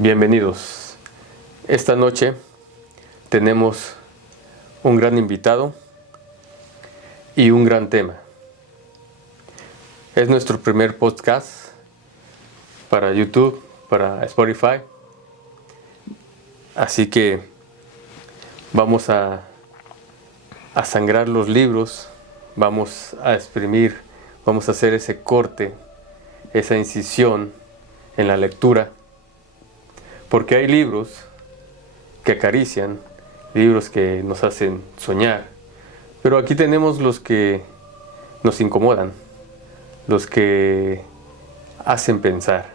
Bienvenidos. Esta noche tenemos un gran invitado y un gran tema. Es nuestro primer podcast para YouTube, para Spotify. Así que vamos a sangrar los libros, vamos a exprimir, vamos a hacer ese corte, esa incisión en la lectura. Porque hay libros que acarician, libros que nos hacen soñar, pero aquí tenemos los que nos incomodan, los que hacen pensar.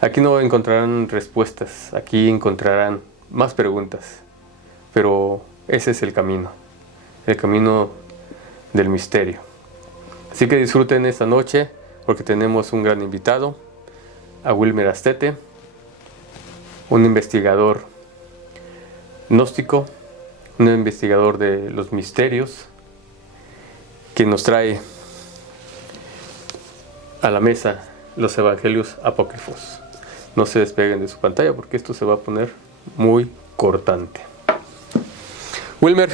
Aquí no encontrarán respuestas, aquí encontrarán más preguntas, pero ese es el camino del misterio. Así que disfruten esta noche porque tenemos un gran invitado, a Wilmer Astete, un investigador gnóstico, un investigador de los misterios, que nos trae a la mesa los evangelios apócrifos. No se despeguen de su pantalla porque esto se va a poner muy cortante. Wilmer.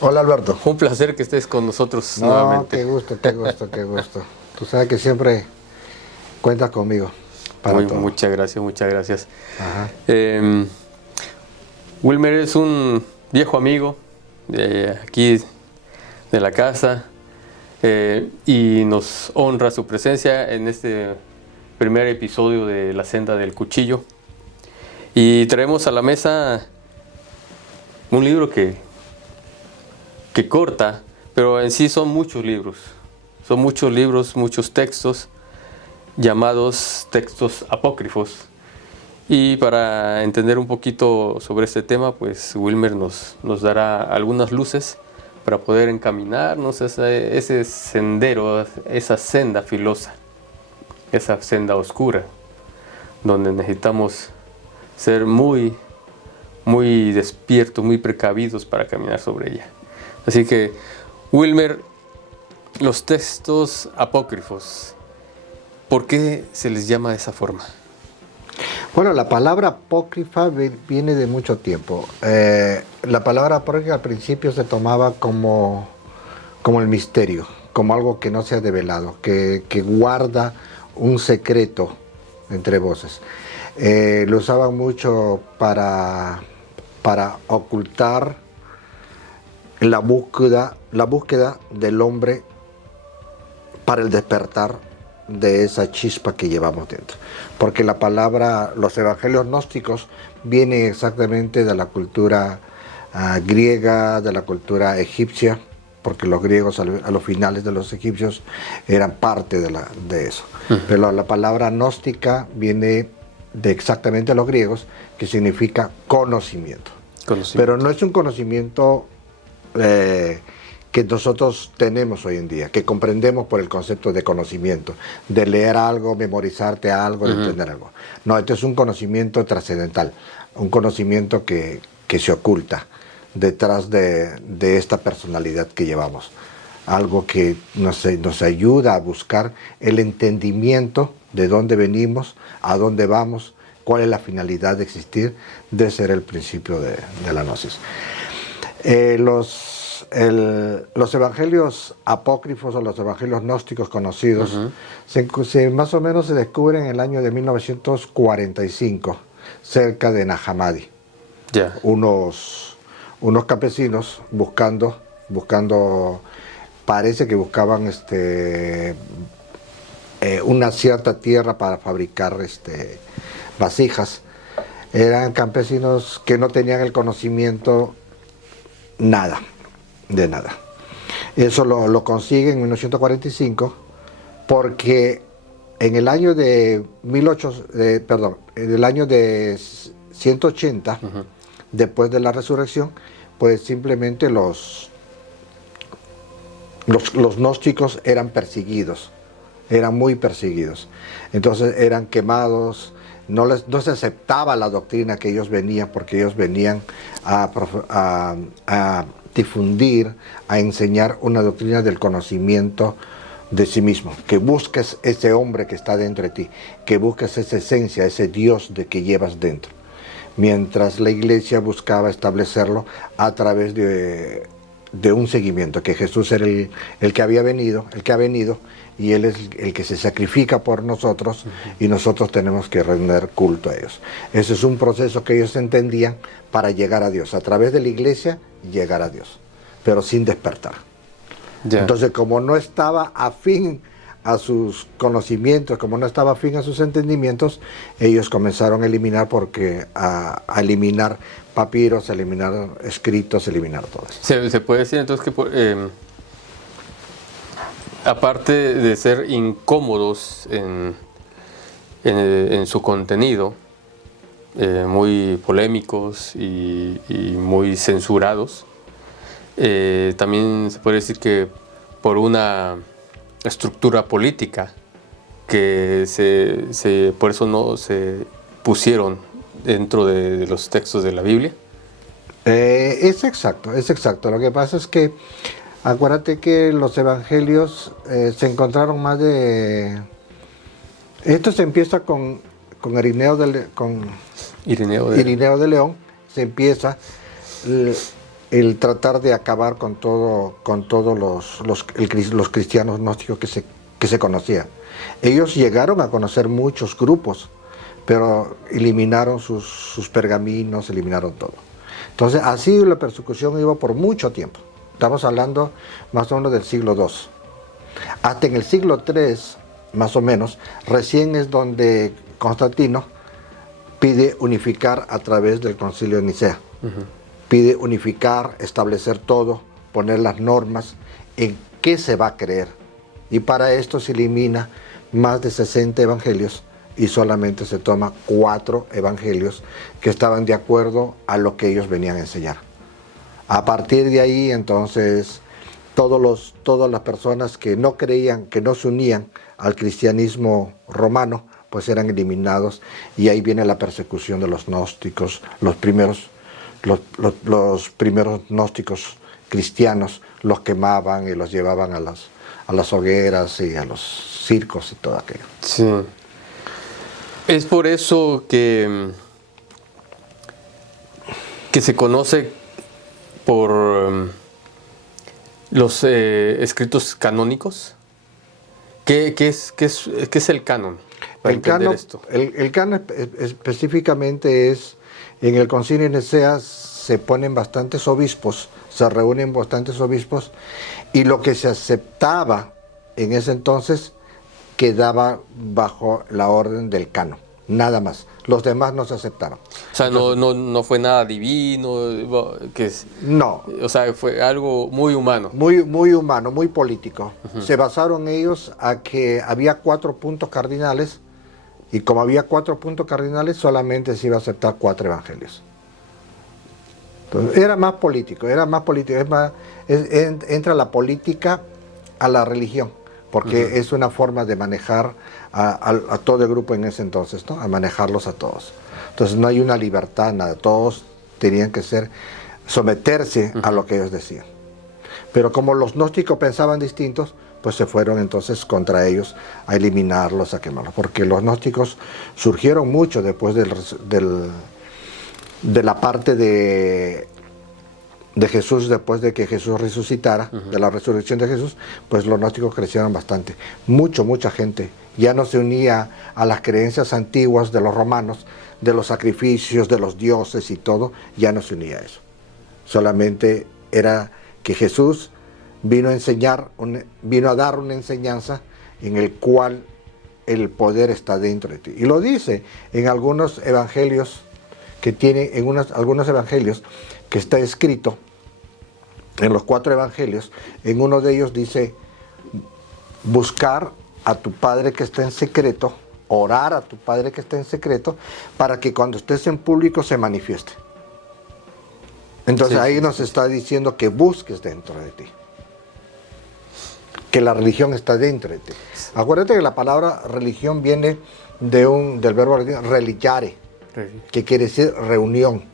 Hola, Alberto. Un placer que estés con nosotros nuevamente. Qué gusto. Tú sabes que siempre cuentas conmigo. Muchas gracias. Wilmer es un viejo amigo de aquí de la casa y nos honra su presencia en este primer episodio de La Senda del Cuchillo. Y traemos a la mesa un libro que corta, pero en sí son muchos libros, muchos textos, llamados textos apócrifos. Y para entender un poquito sobre este tema, pues Wilmer nos dará algunas luces para poder encaminarnos a ese sendero, esa senda filosa, esa senda oscura, donde necesitamos ser muy despiertos, muy precavidos para caminar sobre ella. Así que, Wilmer, los textos apócrifos, ¿por qué se les llama de esa forma? Bueno, la palabra apócrifa viene de mucho tiempo. La palabra apócrifa al principio se tomaba como el misterio, como algo que no se ha develado, que guarda un secreto entre voces. Lo usaban mucho para ocultar la búsqueda del hombre para el despertar de esa chispa que llevamos dentro. Porque la palabra, los evangelios gnósticos, viene exactamente de la cultura griega, de la cultura egipcia, porque los griegos a los finales de los egipcios eran parte de eso. Pero la palabra gnóstica viene de exactamente los griegos, que significa conocimiento. Pero no es un conocimiento que nosotros tenemos hoy en día, que comprendemos por el concepto de conocimiento, de leer algo, memorizarte algo, de entender algo. No, esto es un conocimiento trascendental, un conocimiento que se oculta detrás de esta personalidad que llevamos. Algo que nos ayuda a buscar el entendimiento de dónde venimos, a dónde vamos, cuál es la finalidad de existir, de ser el principio de la gnosis. Los evangelios apócrifos o los evangelios gnósticos conocidos más o menos se descubren en el año de 1945, cerca de Nahamadi. Unos campesinos buscando, parece que buscaban una cierta tierra para fabricar vasijas. Eran campesinos que no tenían el conocimiento de nada. Eso lo consiguen en 1945 porque en el año de 180, después de la resurrección, pues simplemente los gnósticos eran perseguidos, eran muy perseguidos. Entonces eran quemados, no se aceptaba la doctrina que ellos venían, porque ellos venían a difundir, a enseñar una doctrina del conocimiento de sí mismo, que busques ese hombre que está dentro de ti, que busques esa esencia, ese Dios de que llevas dentro. Mientras la iglesia buscaba establecerlo a través de un seguimiento, que Jesús era el que había venido, el que ha venido, y Él es el que se sacrifica por nosotros, y nosotros tenemos que rendir culto a ellos. Ese es un proceso que ellos entendían para llegar a Dios, a través de la iglesia llegar a Dios, pero sin despertar. Entonces, como no estaba afín a sus conocimientos, como no estaba afín a sus entendimientos, ellos comenzaron a eliminar a eliminar papiros, a eliminar escritos, a eliminar todo eso. Se puede decir entonces que aparte de ser incómodos en su contenido, muy polémicos y muy censurados, también se puede decir que por una estructura política que por eso no se pusieron dentro de los textos de la Biblia. Es exacto. Lo que pasa es que acuérdate que los evangelios se encontraron más de... Esto se empieza con Irineo de León, se empieza el tratar de acabar con todos los cristianos gnósticos que se conocían. Ellos llegaron a conocer muchos grupos, pero eliminaron sus pergaminos, eliminaron todo. Entonces, así la persecución iba por mucho tiempo. Estamos hablando más o menos del siglo II. Hasta en el siglo III, más o menos, recién es donde Constantino pide unificar a través del Concilio de Nicea. Pide unificar, establecer todo, poner las normas en qué se va a creer. Y para esto se elimina más de 60 evangelios y solamente se toma 4 evangelios que estaban de acuerdo a lo que ellos venían a enseñar. A partir de ahí, entonces, todas las personas que no creían, que no se unían al cristianismo romano, pues eran eliminados, y ahí viene la persecución de los gnósticos, los primeros gnósticos cristianos los quemaban y los llevaban a las hogueras y a los circos y todo aquello. Sí. Es por eso que se conoce por los escritos canónicos. ¿Qué es el canon? El canon específicamente es, en el Concilio de Nicea se ponen bastantes obispos, se reúnen bastantes obispos, y lo que se aceptaba en ese entonces quedaba bajo la orden del canon, nada más. Los demás no se aceptaron. O sea, entonces, no fue nada divino, no. O sea, fue algo muy humano. Muy humano, muy político. Se basaron ellos a que había 4 puntos cardinales, y como había 4 puntos cardinales, solamente se iba a aceptar 4 evangelios. Entonces, era más político. Entra la política a la religión, porque es una forma de manejar a todo el grupo en ese entonces, ¿no? A manejarlos a todos. Entonces no hay una libertad, nada, todos tenían que someterse a lo que ellos decían. Pero como los gnósticos pensaban distintos, pues se fueron entonces contra ellos a eliminarlos, a quemarlos, porque los gnósticos surgieron mucho después de la parte de Jesús, después de que Jesús resucitara, de la resurrección de Jesús, pues los gnósticos crecieron bastante. Mucha gente ya no se unía a las creencias antiguas de los romanos, de los sacrificios, de los dioses y todo, ya no se unía a eso. Solamente era que Jesús vino a dar una enseñanza en el cual el poder está dentro de ti. Y lo dice en algunos evangelios que tiene, algunos evangelios que está escrito, en los 4 evangelios, en uno de ellos dice: buscar a tu Padre que está en secreto, orar a tu Padre que está en secreto, para que cuando estés en público se manifieste. Entonces ahí nos está diciendo que busques dentro de ti, que la religión está dentro de ti. Acuérdate que la palabra religión viene del verbo religare, que quiere decir reunión,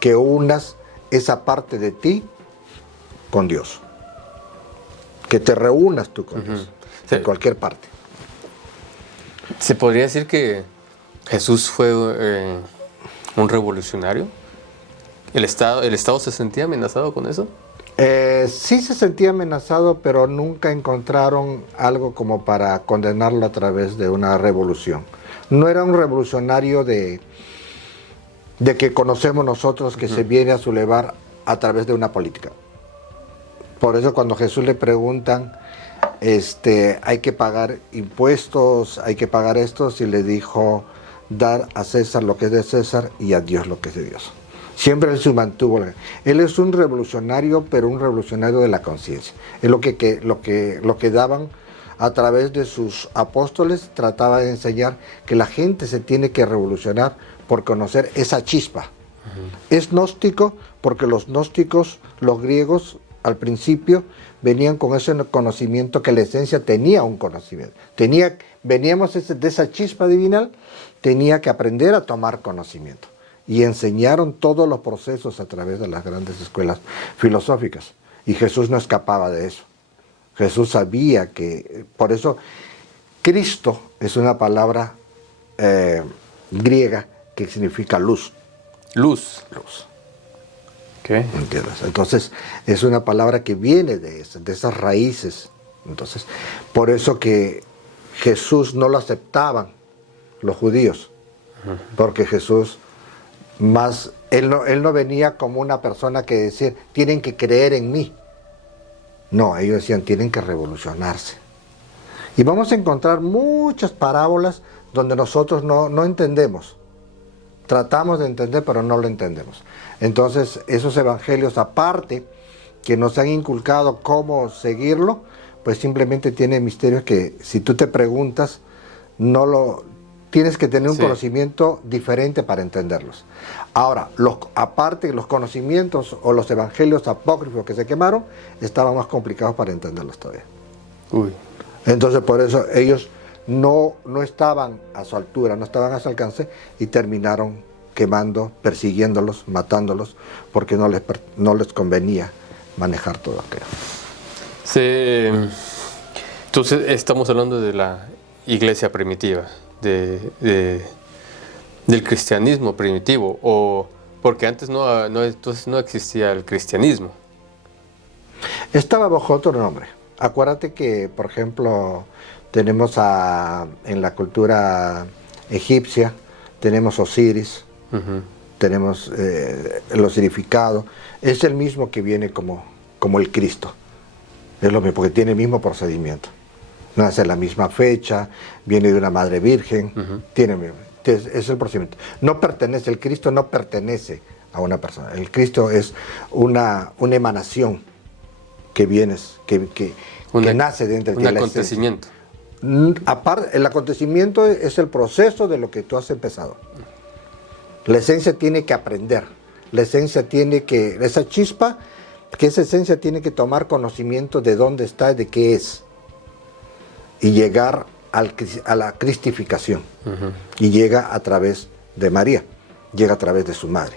que unas esa parte de ti con Dios, que te reúnas tú con Dios. Sí. en cualquier parte. ¿Se podría decir que Jesús fue un revolucionario? ¿El Estado se sentía amenazado con eso? Sí se sentía amenazado, pero nunca encontraron algo como para condenarlo a través de una revolución. No era un revolucionario de que conocemos nosotros que se viene a sublevar a través de una política. Por eso cuando Jesús le preguntan, hay que pagar impuestos, hay que pagar esto, y le dijo, dar a César lo que es de César y a Dios lo que es de Dios. Siempre él se mantuvo. Él es un revolucionario, pero un revolucionario de la conciencia. Es lo que daban a través de sus apóstoles, trataba de enseñar que la gente se tiene que revolucionar por conocer esa chispa. Es gnóstico porque los gnósticos, los griegos, al principio venían con ese conocimiento que la esencia tenía un conocimiento. Veníamos de esa chispa divinal, tenía que aprender a tomar conocimiento. Y enseñaron todos los procesos a través de las grandes escuelas filosóficas. Y Jesús no escapaba de eso. Jesús sabía que, por eso, Cristo es una palabra griega que significa luz. Luz. Luz. Okay. ¿Entiendes? Entonces, es una palabra que viene de esas raíces. Entonces, por eso que Jesús no lo aceptaban los judíos. Porque Jesús... él no venía como una persona que decía, tienen que creer en mí. No, ellos decían, tienen que revolucionarse. Y vamos a encontrar muchas parábolas donde nosotros no entendemos. Tratamos de entender, pero no lo entendemos. Entonces, esos evangelios, aparte que nos han inculcado cómo seguirlo, pues simplemente tiene misterios que si tú te preguntas, tienes que tener un conocimiento diferente para entenderlos. Ahora, aparte, los conocimientos o los evangelios apócrifos que se quemaron estaban más complicados para entenderlos todavía. Uy. Entonces, por eso ellos no estaban a su altura, no estaban a su alcance y terminaron quemando, persiguiéndolos, matándolos, porque no les convenía manejar todo aquello. Entonces, estamos hablando de la iglesia primitiva. Del cristianismo primitivo, o porque antes entonces no existía el cristianismo. Estaba bajo otro nombre. Acuérdate que, por ejemplo, tenemos en la cultura egipcia, tenemos Osiris, tenemos el osirificado, es el mismo que viene como el Cristo, es lo mismo, porque tiene el mismo procedimiento. Nace en la misma fecha, viene de una madre virgen, es el procedimiento. El Cristo no pertenece a una persona. El Cristo es una emanación que nace dentro de un acontecimiento. Aparte, el acontecimiento es el proceso de lo que tú has empezado. La esencia tiene que aprender. La esencia esa chispa, que esa esencia tiene que tomar conocimiento de dónde está, de qué es. Y llegar a la cristificación. Y llega a través de María, llega a través de su madre.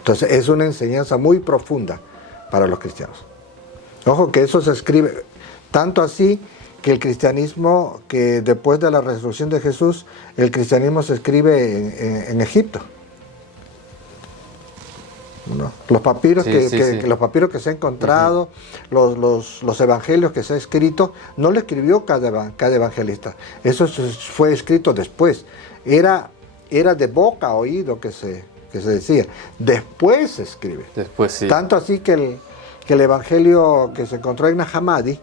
Entonces es una enseñanza muy profunda para los cristianos. Ojo que eso se escribe, tanto así que el cristianismo, que después de la resurrección de Jesús, el cristianismo se escribe en Egipto. ¿No? Los papiros los papiros que se han encontrado, los evangelios que se ha escrito, no lo escribió cada evangelista. Eso fue escrito después. Era de boca a oído que se decía. Después se escribe. Después sí. Tanto así que el evangelio que se encontró en Nag Hammadi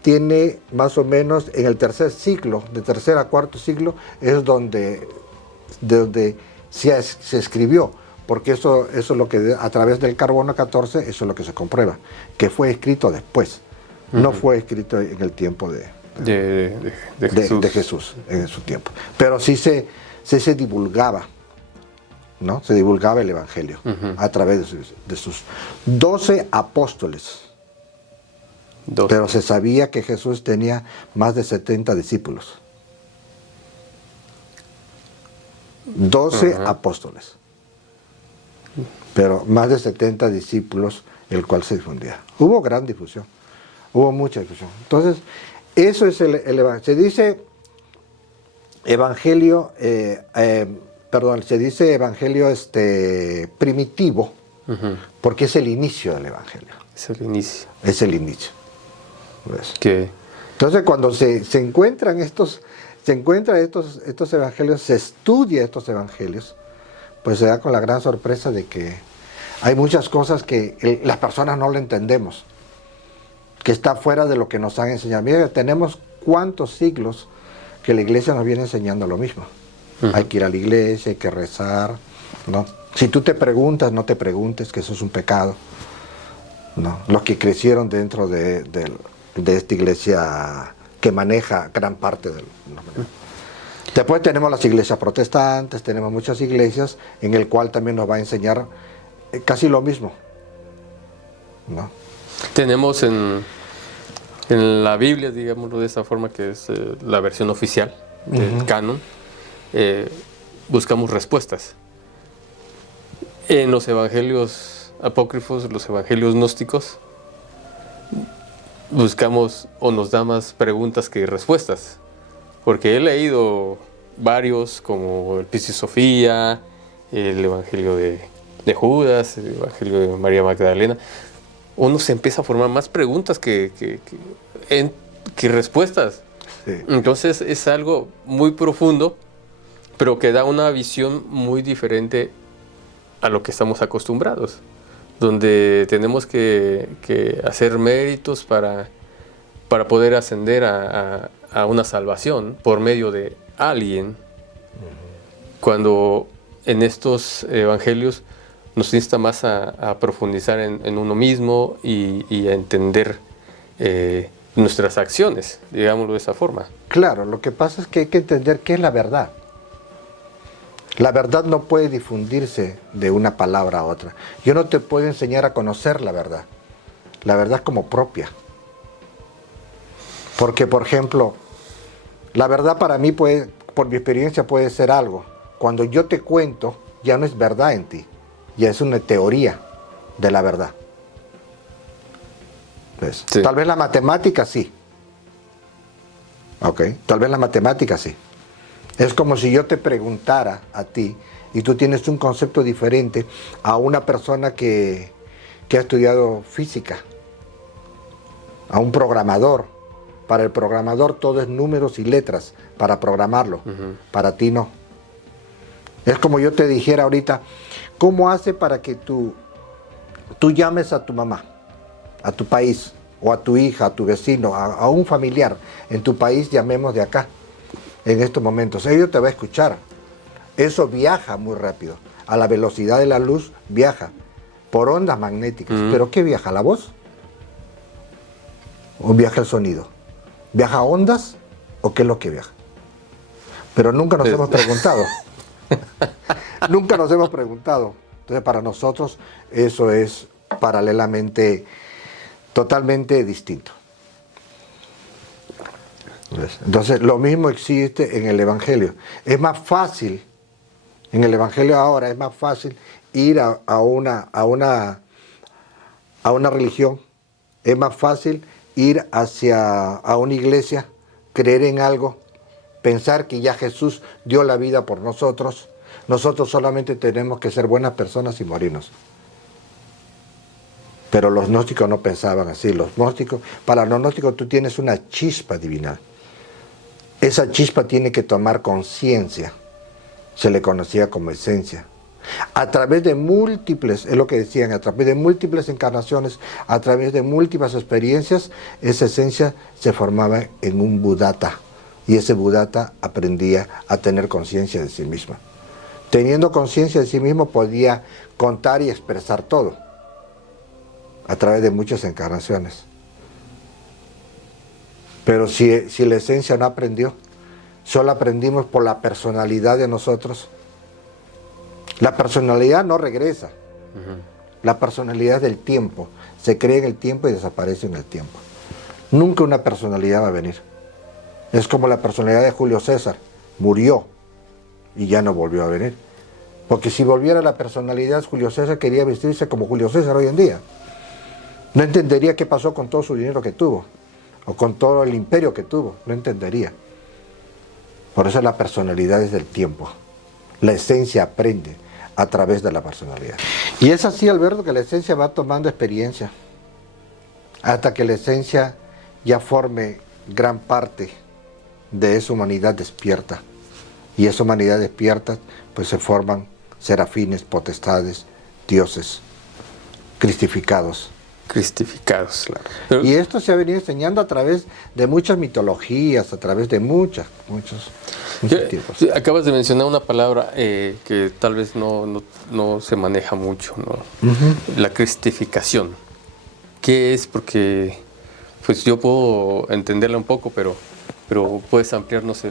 tiene más o menos en el tercer siglo, de tercer a cuarto siglo, es donde se escribió. Porque eso es lo que a través del carbono 14, eso es lo que se comprueba, que fue escrito después, no fue escrito en el tiempo de Jesús en su tiempo. Pero sí se divulgaba, ¿no? Se divulgaba el evangelio a través de sus 12 apóstoles. Pero se sabía que Jesús tenía más de 70 discípulos. 12 apóstoles. Pero más de 70 discípulos, el cual se difundía. Hubo gran difusión, hubo mucha difusión. Entonces, Eso es el evangelio. Se dice evangelio, se dice evangelio primitivo, porque es el inicio del evangelio. Es el inicio. Es el inicio. ¿Ves? Que Entonces cuando se encuentran estos evangelios, se estudia estos evangelios, pues se da con la gran sorpresa de que hay muchas cosas que las personas no lo entendemos, que está fuera de lo que nos han enseñado. Mira, tenemos cuántos siglos que la iglesia nos viene enseñando lo mismo. Hay que ir a la iglesia, hay que rezar, ¿no? Si tú te preguntas, no te preguntes, que eso es un pecado, ¿no? Los que crecieron dentro de esta iglesia que maneja gran parte del... Después tenemos las iglesias protestantes, tenemos muchas iglesias en el cual también nos va a enseñar casi lo mismo, ¿no? tenemos en la Biblia, digámoslo de esa forma, que es la versión oficial del canon, buscamos respuestas. En los evangelios apócrifos, los evangelios gnósticos, buscamos o nos da más preguntas que respuestas. Porque he leído varios, como el Piscis Sofía, el Evangelio de Judas, el Evangelio de María Magdalena. Uno se empieza a formar más preguntas que respuestas. Sí. Entonces es algo muy profundo, pero que da una visión muy diferente a lo que estamos acostumbrados, donde tenemos que hacer méritos para poder ascender a una salvación por medio de alguien, cuando en estos evangelios nos insta más a profundizar en uno mismo y a entender nuestras acciones, digámoslo de esa forma. Claro, lo que pasa es que hay que entender qué es la verdad. La verdad no puede difundirse de una palabra a otra. Yo no te puedo enseñar a conocer la verdad. La verdad es como propia. Porque, por ejemplo, la verdad para mí puede, por mi experiencia, puede ser algo. Cuando yo te cuento, ya no es verdad en ti. Ya es una teoría de la verdad. ¿Ves? Sí. Tal vez la matemática sí. Ok, tal vez la matemática sí. Es como si yo te preguntara a ti y tú tienes un concepto diferente a una persona que ha estudiado física, a un programador. Para el programador todo es números y letras para programarlo. Para ti no. Es como yo te dijera ahorita, ¿cómo hace para que tú llames a tu mamá, a tu país, o a tu hija, a tu vecino, a un familiar en tu país, llamemos de acá, en estos momentos? Ellos te va a escuchar. Eso viaja muy rápido. A la velocidad de la luz viaja por ondas magnéticas. ¿Pero qué viaja? ¿La voz? ¿O viaja el sonido? ¿Viaja ondas o qué es lo que viaja? Pero nunca nos hemos preguntado. Nunca nos hemos preguntado. Entonces para nosotros eso es paralelamente, totalmente distinto. Entonces lo mismo existe en el Evangelio. Es más fácil, en el Evangelio ahora es más fácil ir a una religión. Es más fácil ir a una iglesia, creer en algo, pensar que ya Jesús dio la vida por nosotros. Nosotros solamente tenemos que ser buenas personas y morirnos. Pero los gnósticos no pensaban así. Para los gnósticos tú tienes una chispa divina. Esa chispa tiene que tomar conciencia. Se le conocía como esencia. A través de múltiples, es lo que decían, a través de múltiples encarnaciones, a través de múltiples experiencias, esa esencia se formaba en un Buddhata. Y ese Buddhata aprendía a tener conciencia de sí misma. Teniendo conciencia de sí mismo podía contar y expresar todo. A través de muchas encarnaciones. Pero si la esencia no aprendió, solo aprendimos por la personalidad de nosotros. La personalidad no regresa. La personalidad es del tiempo. Se crea en el tiempo y desaparece en el tiempo. Nunca una personalidad va a venir. Es como la personalidad de Julio César. Murió y ya no volvió a venir. Porque si volviera la personalidad, Julio César quería vestirse como Julio César hoy en día. No entendería qué pasó con todo su dinero que tuvo. o con todo el imperio que tuvo, no entendería. Por eso la personalidad es del tiempo. La esencia aprende a través de la personalidad. Y es así, Alberto, que la esencia va tomando experiencia hasta que la esencia ya forme gran parte de esa humanidad despierta. Y esa humanidad despierta, pues se forman serafines, potestades, dioses, cristificados. Cristificados, claro. Y esto se ha venido enseñando a través de muchas mitologías, a través de muchos tiempos. Acabas de mencionar una palabra que tal vez no se maneja mucho, ¿no? La cristificación. ¿Qué es? Porque pues yo puedo entenderla un poco, pero puedes ampliarnos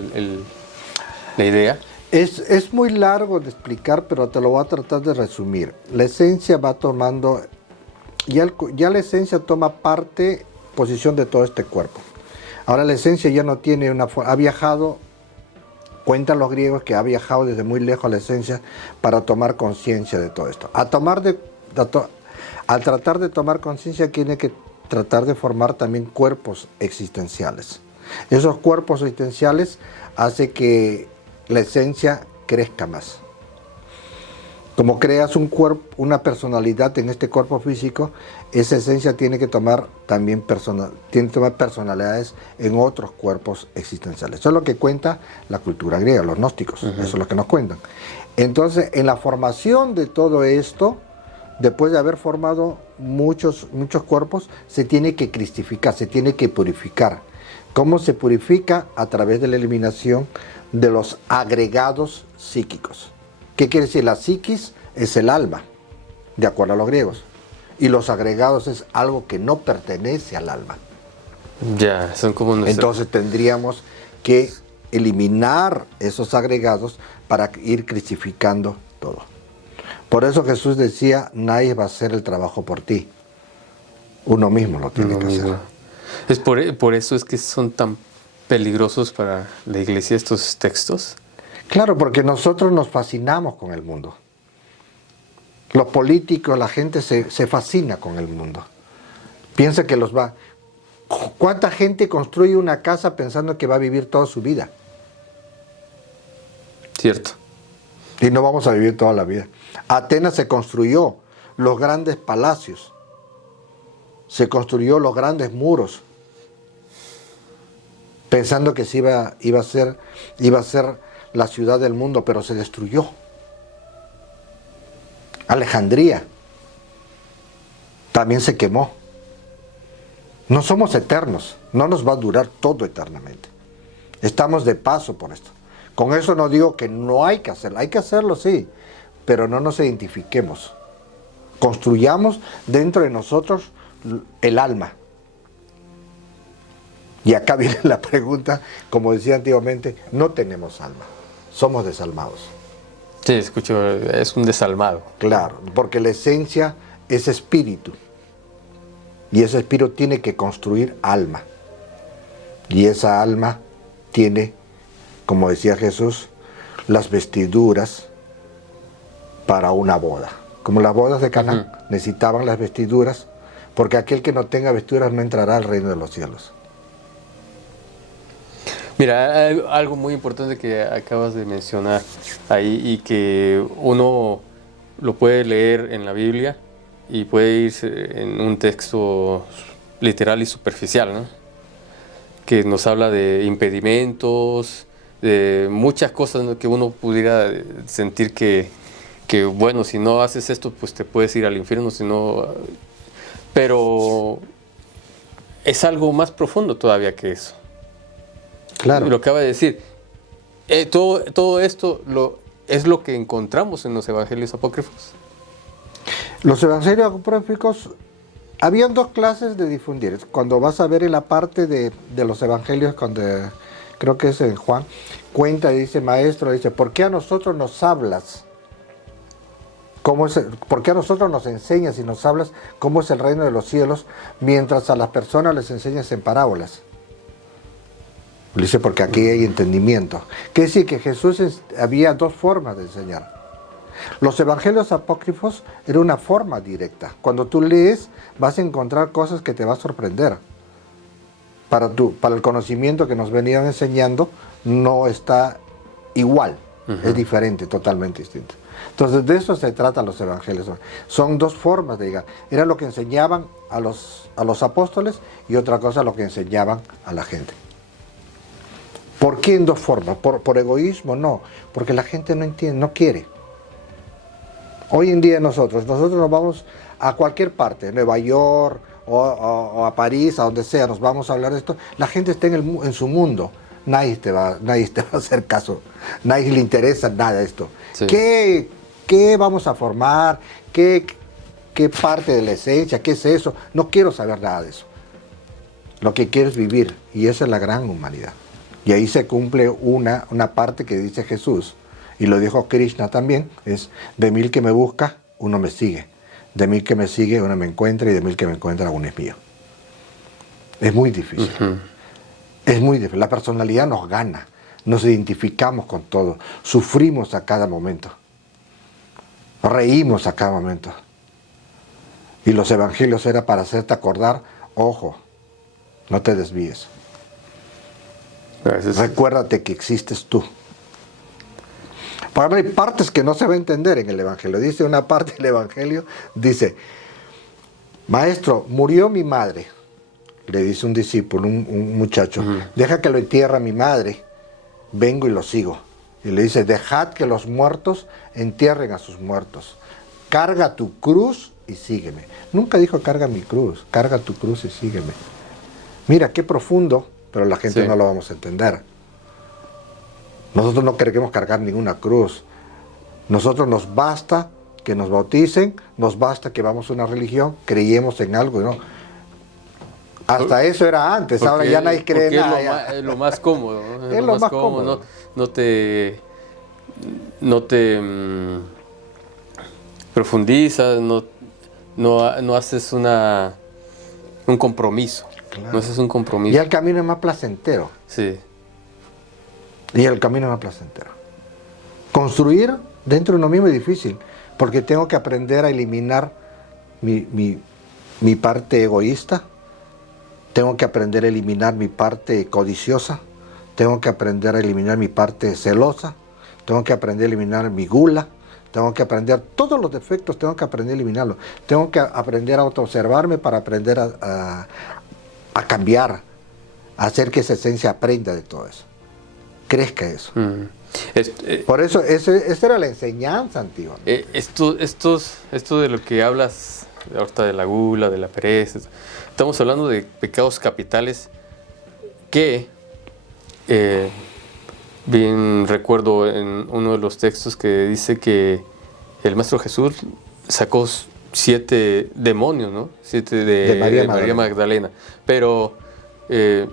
la idea. Es muy largo de explicar, pero te lo voy a tratar de resumir. La esencia va tomando, ya la esencia toma posición de todo este cuerpo. Ahora la esencia ya no tiene ha viajado, cuentan los griegos que ha viajado desde muy lejos la esencia para tomar conciencia de todo esto. Al tratar de tomar conciencia tiene que tratar de formar también cuerpos existenciales. Esos cuerpos existenciales hacen que la esencia crezca más. Como creas un cuerpo, una personalidad en este cuerpo físico, esa esencia tiene que tomar también personalidades en otros cuerpos existenciales. Eso es lo que cuenta la cultura griega, los gnósticos, eso es lo que nos cuentan. Entonces, en la formación de todo esto, después de haber formado muchos cuerpos, se tiene que cristificar, se tiene que purificar. ¿Cómo se purifica? A través de la eliminación de los agregados psíquicos. ¿Qué quiere decir? La psiquis es el alma, de acuerdo a los griegos. Y los agregados es algo que no pertenece al alma. Ya, son como Entonces tendríamos que eliminar esos agregados para ir cristificando todo. Por eso Jesús decía, nadie va a hacer el trabajo por ti. Uno mismo lo tiene que hacer. Es por eso es que son tan peligrosos para la iglesia estos textos. Claro, porque nosotros nos fascinamos con el mundo. Los políticos, la gente se fascina con el mundo. Piensa que los va... ¿Cuánta gente construye una casa pensando que va a vivir toda su vida? Cierto. Y no vamos a vivir toda la vida. Atenas se construyó los grandes palacios. Se construyó los grandes muros. Pensando que se iba a ser la ciudad del mundo, pero se destruyó. Alejandría también se quemó. No somos eternos, no nos va a durar todo eternamente. Estamos de paso por esto. Con eso no digo que no hay que hacerlo sí, pero no nos identifiquemos. Construyamos dentro de nosotros el alma. Y acá viene la pregunta, como decía antiguamente, no tenemos alma, somos desalmados. Sí, escucho, es un desalmado. Claro, porque la esencia es espíritu. Y ese espíritu tiene que construir alma. Y esa alma tiene, como decía Jesús, las vestiduras para una boda. Como las bodas de Caná necesitaban las vestiduras, porque aquel que no tenga vestiduras no entrará al reino de los cielos. Mira, hay algo muy importante que acabas de mencionar ahí y que uno lo puede leer en la Biblia y puede irse en un texto literal y superficial, ¿no? Que nos habla de impedimentos, de muchas cosas, ¿no? Que uno pudiera sentir que bueno, si no haces esto, pues te puedes ir al infierno, si no... Pero es algo más profundo todavía que eso. Claro. Lo acaba de decir. Todo esto es lo que encontramos en los evangelios apócrifos. Los evangelios apócrifos, habían dos clases de difundir. Cuando vas a ver en la parte de los evangelios, cuando creo que es en Juan, cuenta y dice, maestro, dice, ¿por qué a nosotros nos hablas? ¿Por qué a nosotros nos enseñas y nos hablas cómo es el reino de los cielos, mientras a las personas les enseñas en parábolas? Dice, porque aquí hay entendimiento. Quiere decir que Jesús había dos formas de enseñar. Los evangelios apócrifos era una forma directa. Cuando tú lees, vas a encontrar cosas que te va a sorprender. para el conocimiento que nos venían enseñando, no está igual, es diferente, totalmente distinto. Entonces de eso se trata los evangelios. Son dos formas de llegar. Era lo que enseñaban a los apóstoles y otra cosa lo que enseñaban a la gente. ¿Por qué en dos formas? ¿Por egoísmo? No, porque la gente no entiende, no quiere. Hoy en día nosotros nos vamos a cualquier parte, Nueva York o a París, a donde sea, nos vamos a hablar de esto. La gente está en su mundo. Nadie te va a hacer caso. Nadie le interesa nada esto. Sí. ¿Qué vamos a formar? ¿Qué parte de la esencia? ¿Qué es eso? No quiero saber nada de eso. Lo que quiero es vivir. Y esa es la gran humanidad. Y ahí se cumple una parte que dice Jesús. Y lo dijo Krishna también. Es: de mil que me busca, uno me sigue. De mil que me sigue, uno me encuentra. Y de mil que me encuentra, uno es mío. Es muy difícil. Es muy difícil. La personalidad nos gana. Nos identificamos con todo. Sufrimos a cada momento. Reímos a cada momento. Y los evangelios era para hacerte acordar: ojo, no te desvíes. Recuérdate que existes tú. Para mí hay partes que no se va a entender en el evangelio. Dice una parte del evangelio, dice: maestro, murió mi madre. Le dice un discípulo, un muchacho, deja que lo entierre mi madre, vengo y lo sigo. Y le dice: dejad que los muertos entierren a sus muertos. Carga tu cruz y sígueme. Nunca dijo carga mi cruz, carga tu cruz y sígueme. Mira, qué profundo, pero la gente no lo vamos a entender. Nosotros no queremos cargar ninguna cruz. Nosotros nos basta que nos bauticen, nos basta que vamos a una religión, creemos en algo, ¿no? Hasta eso era antes, ahora ya nadie cree nada. Es lo más cómodo, ¿no? Es lo más cómodo. No te profundizas, no haces un compromiso. Claro. No haces un compromiso. Y el camino es más placentero. Sí. Y el camino es más placentero. Construir dentro de uno mismo es difícil, porque tengo que aprender a eliminar mi parte egoísta. Tengo que aprender a eliminar mi parte codiciosa, tengo que aprender a eliminar mi parte celosa, tengo que aprender a eliminar mi gula, tengo que aprender todos los defectos, tengo que aprender a eliminarlos, tengo que aprender a autoobservarme para aprender a cambiar, a hacer que esa esencia aprenda de todo eso, crezca eso. Por eso, esa era la enseñanza antigua. Esto de lo que hablas ahorita, de la gula, de la pereza, estamos hablando de pecados capitales que, bien recuerdo en uno de los textos que dice que el Maestro Jesús sacó 7 demonios, ¿no? 7 de María Magdalena. Pero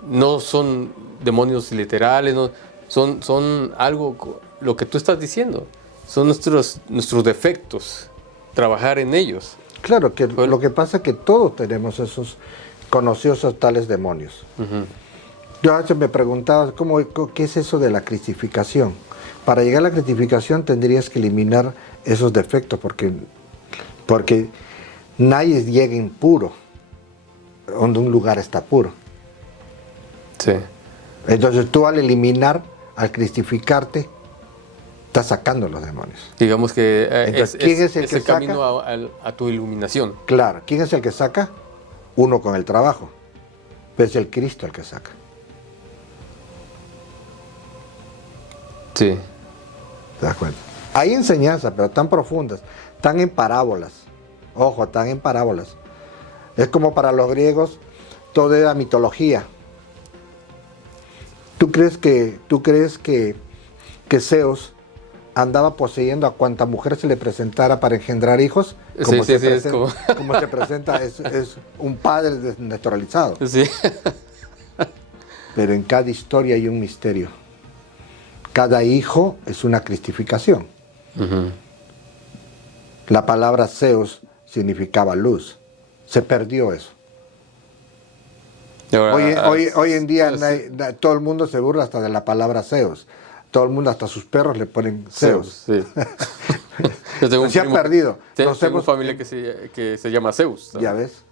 no son demonios literales, no, son algo, lo que tú estás diciendo, son nuestros defectos, trabajar en ellos. Claro, que lo que pasa es que todos tenemos esos conocidos tales demonios. Yo a veces me preguntaba, ¿qué es eso de la cristificación? Para llegar a la cristificación tendrías que eliminar esos defectos, porque nadie llega impuro donde un lugar está puro. Sí. Entonces tú al eliminar, al cristificarte, estás sacando los demonios. Digamos que entonces, ¿quién es el camino a tu iluminación. Claro, ¿quién es el que saca? Uno con el trabajo, pero es el Cristo el que saca. Sí. ¿Te das cuenta? Hay enseñanzas, pero tan profundas, tan en parábolas. Ojo, tan en parábolas. Es como para los griegos, todo era mitología. ¿Tú crees que Zeus andaba poseyendo a cuanta mujer se le presentara para engendrar hijos? Como se presenta, es un padre desnaturalizado. Sí. Pero en cada historia hay un misterio. Cada hijo es una cristificación. La palabra Zeus significaba luz. Se perdió eso. Hoy en día todo el mundo se burla hasta de la palabra Zeus. Todo el mundo, hasta sus perros le ponen Zeus. Sí. Yo tengo se ha perdido. Tengo una familia que se llama Zeus, ¿no? Ya ves.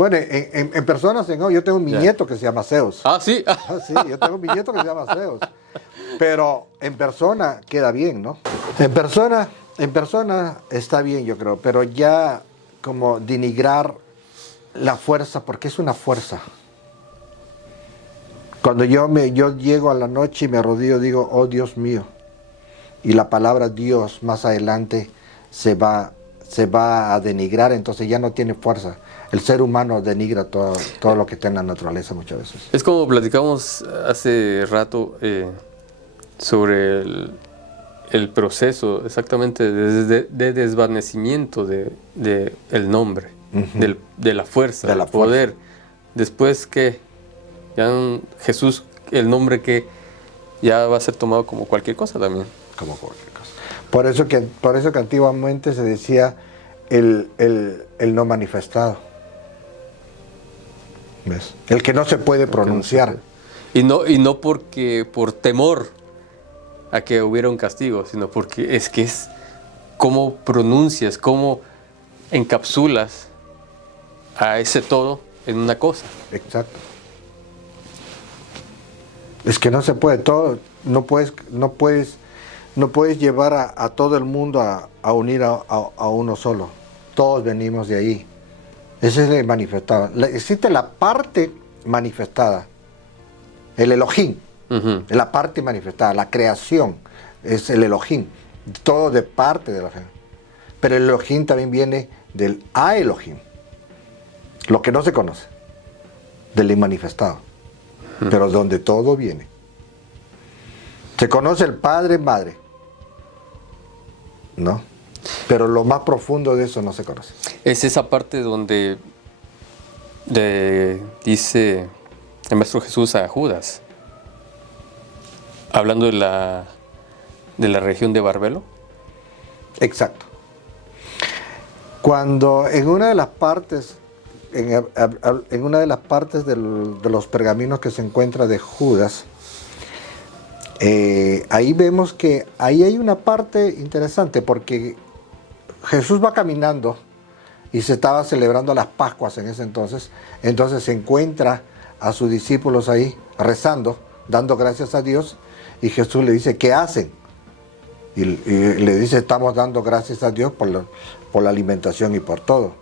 Bueno, en personas, no, yo tengo un nieto que se llama Zeus. Ah, sí. Ah, sí, yo tengo un nieto que se llama Zeus. Pero en persona queda bien, ¿no? En persona está bien, yo creo, pero ya como denigrar la fuerza, porque es una fuerza. Cuando yo llego a la noche y me arrodillo, digo, oh Dios mío, y la palabra Dios más adelante se va a denigrar, entonces ya no tiene fuerza. El ser humano denigra todo lo que está en la naturaleza muchas veces. Es como platicamos hace rato sobre el proceso exactamente de desvanecimiento de el nombre, de la fuerza, del poder. Después que ya Jesús, el nombre que ya va a ser tomado como cualquier cosa también. Como cualquier cosa. Por eso que antiguamente se decía el no manifestado. ¿Ves? El que no se puede pronunciar. Y no porque por temor a que hubiera un castigo, sino porque es cómo pronuncias, cómo encapsulas a ese todo en una cosa. Exacto. Es que no se puede, todo, no puedes llevar a todo el mundo a unir a uno solo. Todos venimos de ahí. Ese es el manifestado. Existe la parte manifestada, el Elohim, la parte manifestada, la creación, es el Elohim, todo de parte del Elohim. Pero el Elohim también viene del A Elohim, lo que no se conoce, del inmanifestado, pero donde todo viene. Se conoce el Padre, Madre, ¿no? Pero lo más profundo de eso no se conoce. Es esa parte donde dice el Maestro Jesús a Judas, hablando de la región de Barbelo. Exacto. Cuando en una de las partes, en una de las partes de los pergaminos que se encuentra de Judas, ahí vemos que ahí hay una parte interesante, porque Jesús va caminando y se estaba celebrando las Pascuas en ese entonces se encuentra a sus discípulos ahí rezando, dando gracias a Dios, y Jesús le dice, ¿qué hacen? Y le dice, estamos dando gracias a Dios por la alimentación y por todo.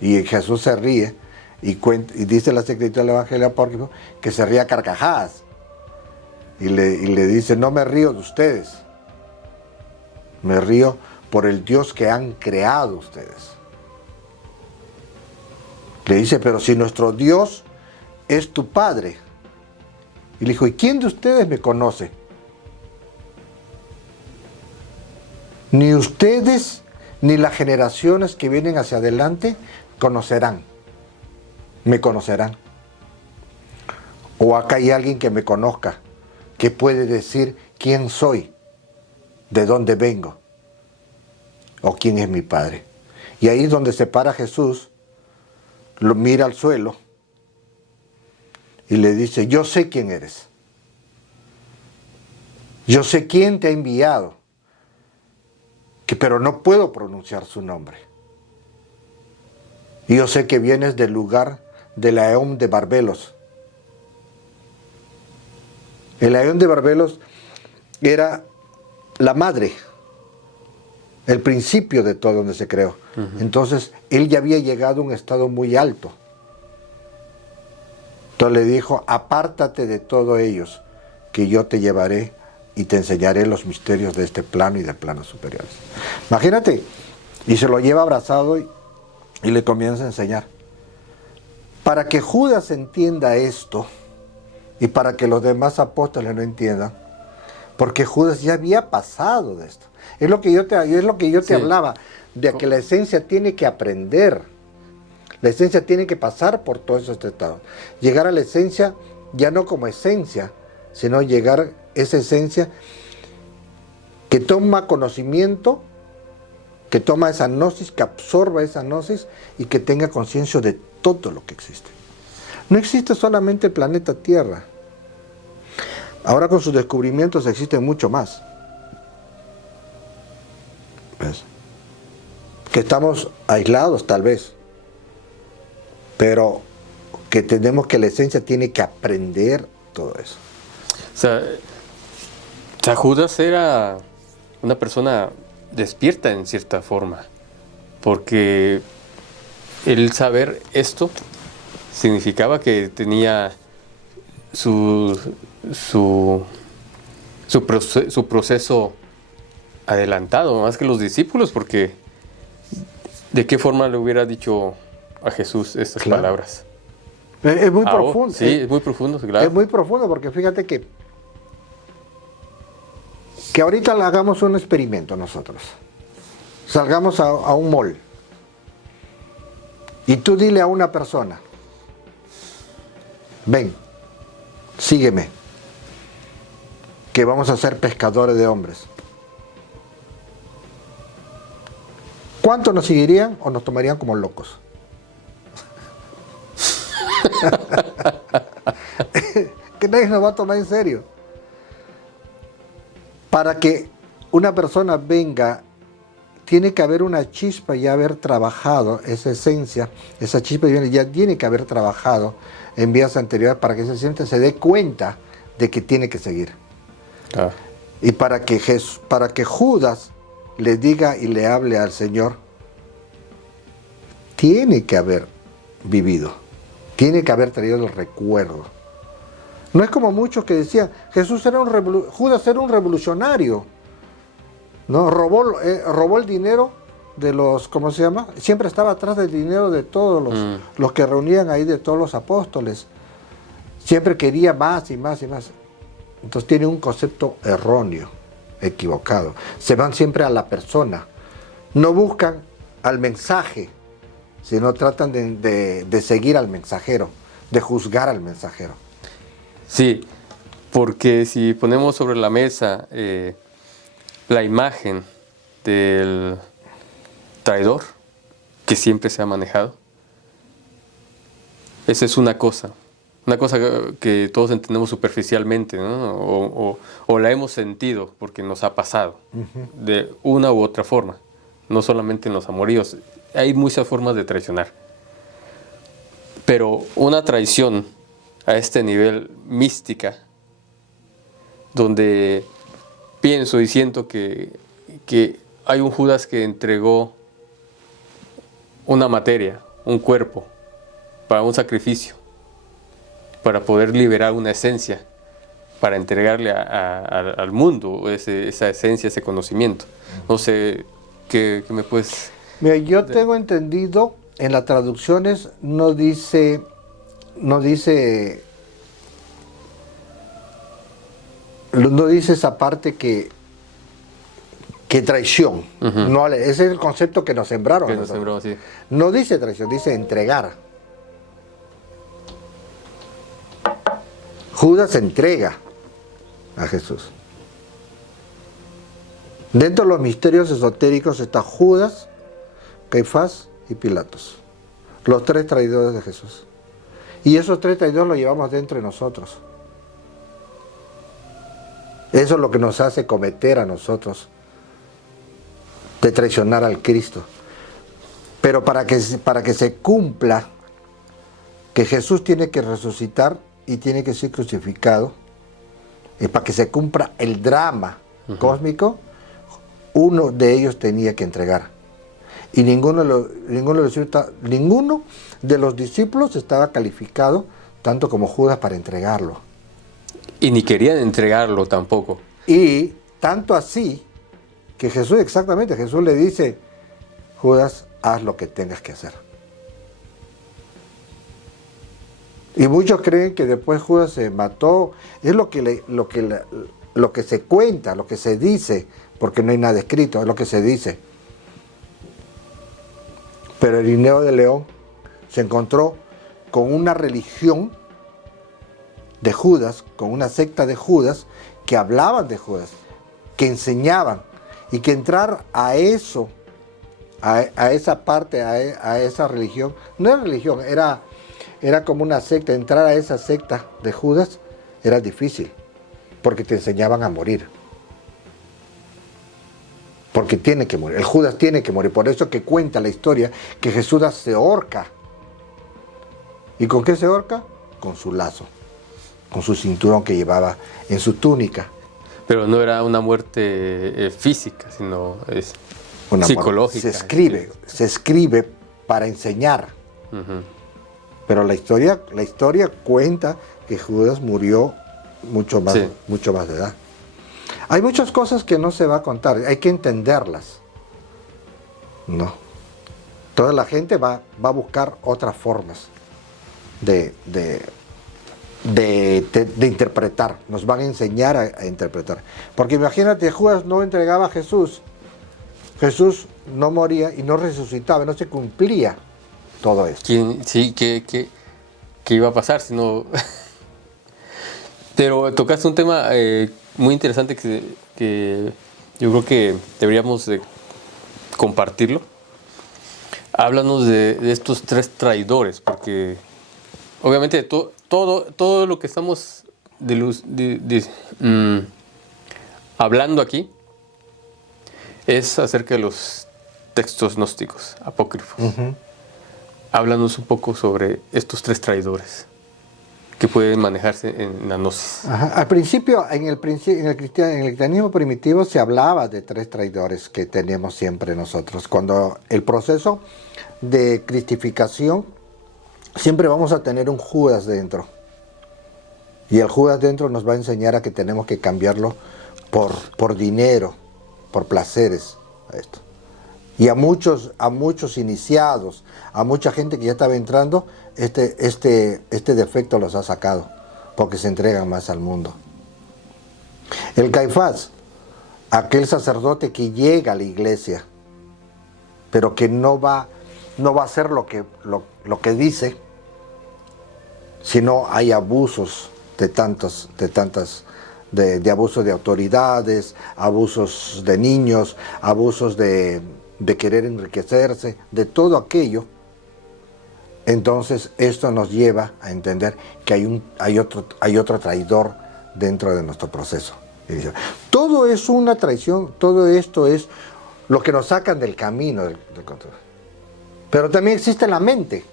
Y Jesús se ríe y dice la escritura del Evangelio Apócrifo que se ríe a carcajadas. Y le dice, no me río de ustedes, me río por el Dios que han creado ustedes. Le dice, pero si nuestro Dios es tu Padre. Y le dijo, ¿y quién de ustedes me conoce? Ni ustedes ni las generaciones que vienen hacia adelante me conocerán. O acá hay alguien que me conozca, que puede decir quién soy, de dónde vengo, o quién es mi Padre. Y ahí es donde se para Jesús, lo mira al suelo y le dice, yo sé quién eres. Yo sé quién te ha enviado, pero no puedo pronunciar su nombre. Y yo sé que vienes del lugar del Aeón de Barbelos. El Aeón de Barbelos era la madre, el principio de todo donde se creó. Entonces, él ya había llegado a un estado muy alto. Entonces le dijo, apártate de todos ellos, que yo te llevaré y te enseñaré los misterios de este plano y de planos superiores. Imagínate, y se lo lleva abrazado y le comienza a enseñar. Para que Judas entienda esto, y para que los demás apóstoles lo entiendan, porque Judas ya había pasado de esto. Es lo que yo te hablaba, de que la esencia tiene que aprender. La esencia tiene que pasar por todos esos estados. Llegar a la esencia, ya no como esencia, sino llegar a esa esencia que toma conocimiento, que toma esa gnosis, que absorba esa gnosis y que tenga conciencia de todo lo que existe. No existe solamente el planeta Tierra. Ahora con sus descubrimientos existe mucho más. ¿Ves? Que estamos aislados tal vez. pero que tenemos que la esencia tiene que aprender todo eso. O sea, Judas era una persona despierta en cierta forma, porque el saber esto significaba que tenía su proceso adelantado, más que los discípulos, porque ¿de qué forma le hubiera dicho a Jesús estas palabras? Es muy profundo. Sí, es muy profundo, claro. Es muy profundo porque fíjate que ahorita le hagamos un experimento nosotros. Salgamos a un mall. Y tú dile a una persona, ven, sígueme, que vamos a ser pescadores de hombres. ¿Cuántos nos seguirían o nos tomarían como locos? Que nadie nos va a tomar en serio. Para que una persona venga, tiene que haber una chispa y haber trabajado esa esencia, esa chispa ya tiene que haber trabajado en vidas anteriores para que ese esencia se dé cuenta de que tiene que seguir. Y para que Judas le diga y le hable al Señor, tiene que haber vivido, tiene que haber traído el recuerdo. No es como muchos que decían, Judas era un revolucionario, ¿no? Robó el dinero de los, ¿cómo se llama? Siempre estaba atrás del dinero de todos los que reunían ahí, de todos los apóstoles. Siempre quería más y más y más. Entonces tiene un concepto erróneo, equivocado. Se van siempre a la persona. No buscan al mensaje, sino tratan de seguir al mensajero, de juzgar al mensajero. Sí, porque si ponemos sobre la mesa la imagen del traidor que siempre se ha manejado, esa es una cosa que todos entendemos superficialmente, ¿no? O la hemos sentido porque nos ha pasado de una u otra forma, no solamente en los amoríos. Hay muchas formas de traicionar, pero una traición a este nivel mística, donde pienso y siento que hay un Judas que entregó una materia, un cuerpo, para un sacrificio, para poder liberar una esencia, para entregarle al mundo esa esencia, ese conocimiento. No sé, ¿qué me puedes...? Mira, yo tengo entendido, en las traducciones no dice esa parte que traición. No, ese es el concepto que nos sembraron. Sí. No dice traición, dice entregar. Judas entrega a Jesús. Dentro de los misterios esotéricos está Judas, Caifás y Pilatos, los tres traidores de Jesús. Y esos tres traidores los llevamos dentro de nosotros. Eso es lo que nos hace cometer a nosotros de traicionar al Cristo. Pero para que se cumpla que Jesús tiene que resucitar y tiene que ser crucificado, y para que se cumpla el drama cósmico, uno de ellos tenía que entregar. Y ninguno de los discípulos estaba calificado tanto como Judas para entregarlo. Y ni querían entregarlo tampoco. Y tanto así que Jesús le dice, Judas, haz lo que tengas que hacer. Y muchos creen que después Judas se mató. Es lo que se cuenta, lo que se dice, porque no hay nada escrito, es lo que se dice. Pero Irineo de León se encontró con una religión de Judas, con una secta de Judas, que hablaban de Judas, que enseñaban, y que entrar a eso, a esa parte, a esa religión, no era religión, era como una secta. Entrar a esa secta de Judas era difícil, porque te enseñaban a morir. Porque tiene que morir, el Judas tiene que morir. Por eso que cuenta la historia que Jesús se ahorca ¿Y con qué se ahorca? Con su lazo, con su cinturón que llevaba en su túnica. Pero no era una muerte física, sino es Una psicológica. Se escribe para enseñar. Ujú. Pero la historia cuenta que Judas murió mucho más de edad. Hay muchas cosas que no se va a contar, hay que entenderlas. No. Toda la gente va a buscar otras formas de interpretar, nos van a enseñar a interpretar. Porque imagínate, Judas no entregaba a Jesús, Jesús no moría y no resucitaba, no se cumplía todo esto. ¿Qué iba a pasar si no? Pero tocaste un tema muy interesante que yo creo que deberíamos de compartirlo. Háblanos de estos 3 traidores, porque obviamente todo lo que estamos hablando aquí es acerca de los textos gnósticos, apócrifos. Uh-huh. Háblanos un poco sobre estos 3 traidores que pueden manejarse en la gnosis. Ajá. Al principio, en el cristianismo primitivo se hablaba de 3 traidores que tenemos siempre nosotros. Cuando el proceso de cristificación, siempre vamos a tener un Judas dentro. Y el Judas dentro nos va a enseñar a que tenemos que cambiarlo por dinero, por placeres. Esto. Y a muchos iniciados, a mucha gente que ya estaba entrando, este defecto los ha sacado, porque se entregan más al mundo. El Caifás, aquel sacerdote que llega a la iglesia, pero que no va a hacer lo que dice, sino hay abusos de abuso de autoridades, abusos de niños, abusos de querer enriquecerse, de todo aquello. Entonces esto nos lleva a entender que hay otro traidor dentro de nuestro proceso. Todo es una traición, todo esto es lo que nos sacan del camino del control. Pero también existe la mente.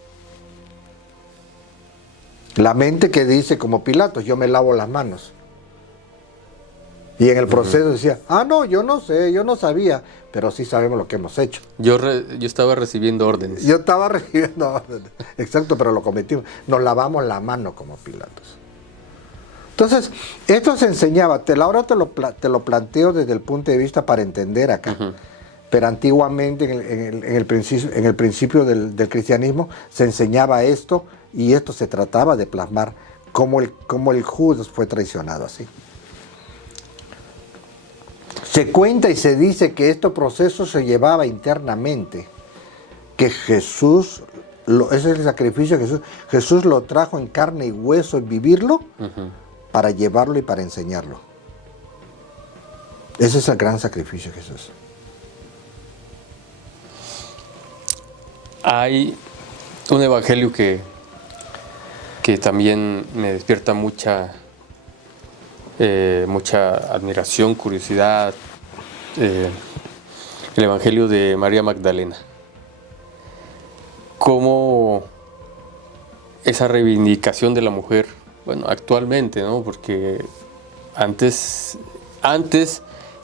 La mente que dice, como Pilatos, yo me lavo las manos. Y en el proceso decía, no, yo no sé, yo no sabía, pero sí sabemos lo que hemos hecho. Yo estaba recibiendo órdenes. Yo estaba recibiendo órdenes, exacto, pero lo cometimos. Nos lavamos la mano como Pilatos. Entonces, esto se enseñaba, ahora te lo planteo desde el punto de vista para entender acá. Uh-huh. Pero antiguamente, en el principio del cristianismo, se enseñaba esto, y esto se trataba de plasmar cómo el Judas fue traicionado así. Se cuenta y se dice que este proceso se llevaba internamente, que Jesús, ese es el sacrificio de Jesús lo trajo en carne y hueso, en vivirlo, uh-huh, para llevarlo y para enseñarlo. Ese es el gran sacrificio de Jesús. Hay un evangelio que también me despierta mucha admiración, curiosidad, el evangelio de María Magdalena. Cómo esa reivindicación de la mujer, bueno, actualmente, ¿no? Porque antes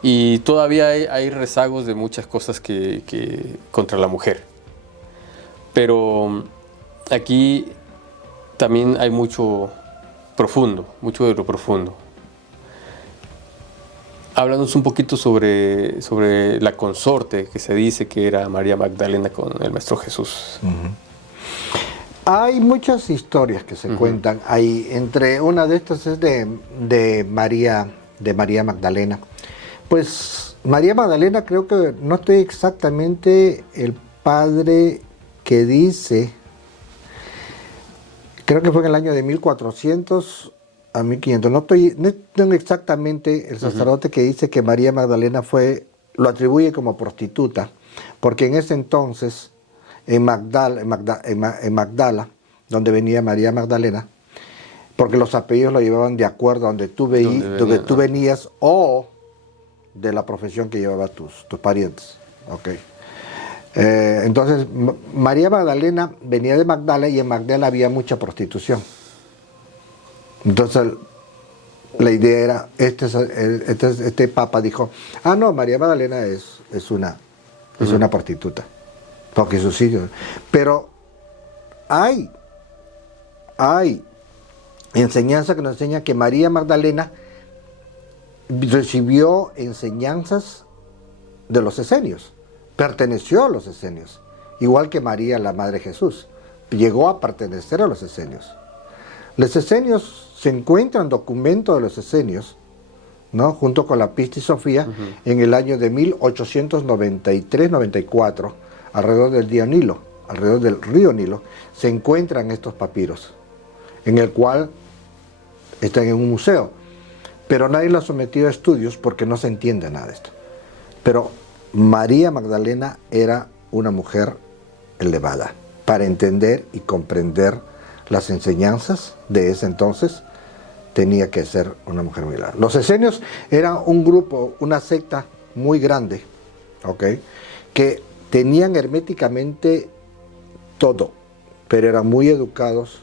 y todavía hay rezagos de muchas cosas que contra la mujer. Pero aquí también hay mucho de lo profundo. Háblanos un poquito sobre la consorte que se dice que era María Magdalena con el Maestro Jesús. Uh-huh. Hay muchas historias que se, uh-huh, cuentan. Entre una de estas es de María Magdalena. Pues María Magdalena, creo que no estoy exactamente el padre que dice, creo que fue en el año de 1400 a 1500, no tengo exactamente el sacerdote, uh-huh, que dice que María Magdalena lo atribuye como prostituta, porque en ese entonces, en Magdala, donde venía María Magdalena, porque los apellidos lo llevaban de acuerdo a donde tú venías o de la profesión que llevaban tus parientes. Okay. Entonces, María Magdalena venía de Magdala y en Magdala había mucha prostitución. Entonces, la idea era, este papa dijo, ah, no, María Magdalena es una prostituta, porque su sitio. Pero hay enseñanza que nos enseña que María Magdalena recibió enseñanzas de los esenios, perteneció a los esenios, igual que María, la Madre de Jesús, llegó a pertenecer a los esenios. Los esenios, se encuentran documentos de los esenios, ¿no? Junto con la Pistis Sofía, en el año de 1893-94, alrededor del río Nilo, se encuentran estos papiros, en el cual están en un museo, pero nadie lo ha sometido a estudios porque no se entiende nada de esto. Pero María Magdalena era una mujer elevada para entender y comprender las enseñanzas de ese entonces. Tenía que ser una mujer muy elevada. Los esenios eran un grupo, una secta muy grande, ¿ok?, que tenían herméticamente todo, pero eran muy educados,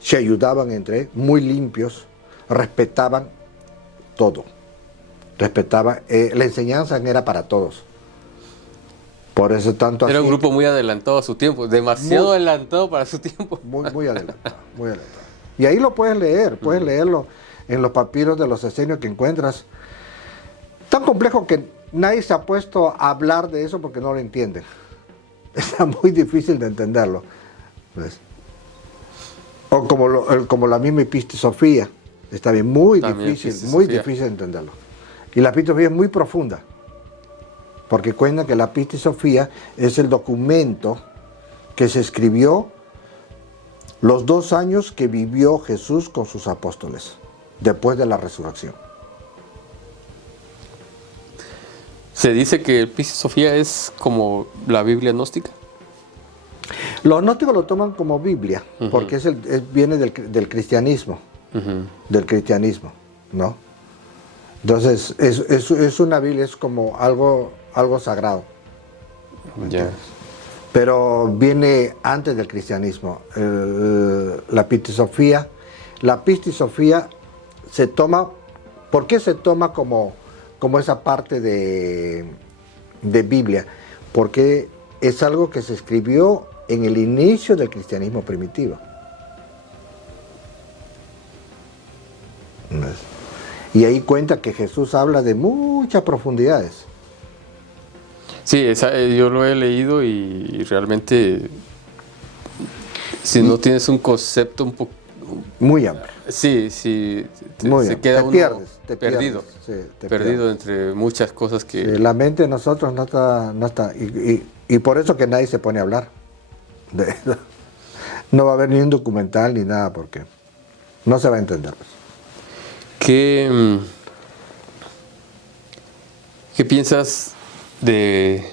se ayudaban entre, muy limpios, respetaban todo. Respetaban, la enseñanza era para todos. Por eso tanto Era así, un grupo muy adelantado a su tiempo, demasiado adelantado para su tiempo. muy adelantado, muy adelantado. Y ahí lo puedes leerlo en los papiros de los esenios que encuentras. Tan complejo que nadie se ha puesto a hablar de eso porque no lo entienden. Está muy difícil de entenderlo, ¿ves? O como la misma Pistis Sofía, está bien, muy difícil de entenderlo. Y la Pistis Sofía es muy profunda, porque cuenta que la Pistis Sofía es el documento que se escribió los 2 años que vivió Jesús con sus apóstoles, después de la resurrección. Se dice que el Pistis Sofía es como la Biblia gnóstica. Los gnósticos lo toman como Biblia, porque viene del cristianismo, del cristianismo, ¿no? Entonces, es una Biblia, es como algo sagrado. Ya. Pero viene antes del cristianismo. La Pistis Sofía se toma, ¿por qué se toma como esa parte de Biblia? Porque es algo que se escribió en el inicio del cristianismo primitivo. Y ahí cuenta que Jesús habla de muchas profundidades. Sí, yo lo he leído y realmente, si no tienes un concepto un poco... Muy amplio. Sí, se queda uno perdido. Perdido entre muchas cosas que... Sí, la mente de nosotros no está y por eso que nadie se pone a hablar de eso. No va a haber ni un documental ni nada porque no se va a entender. ¿Qué piensas de,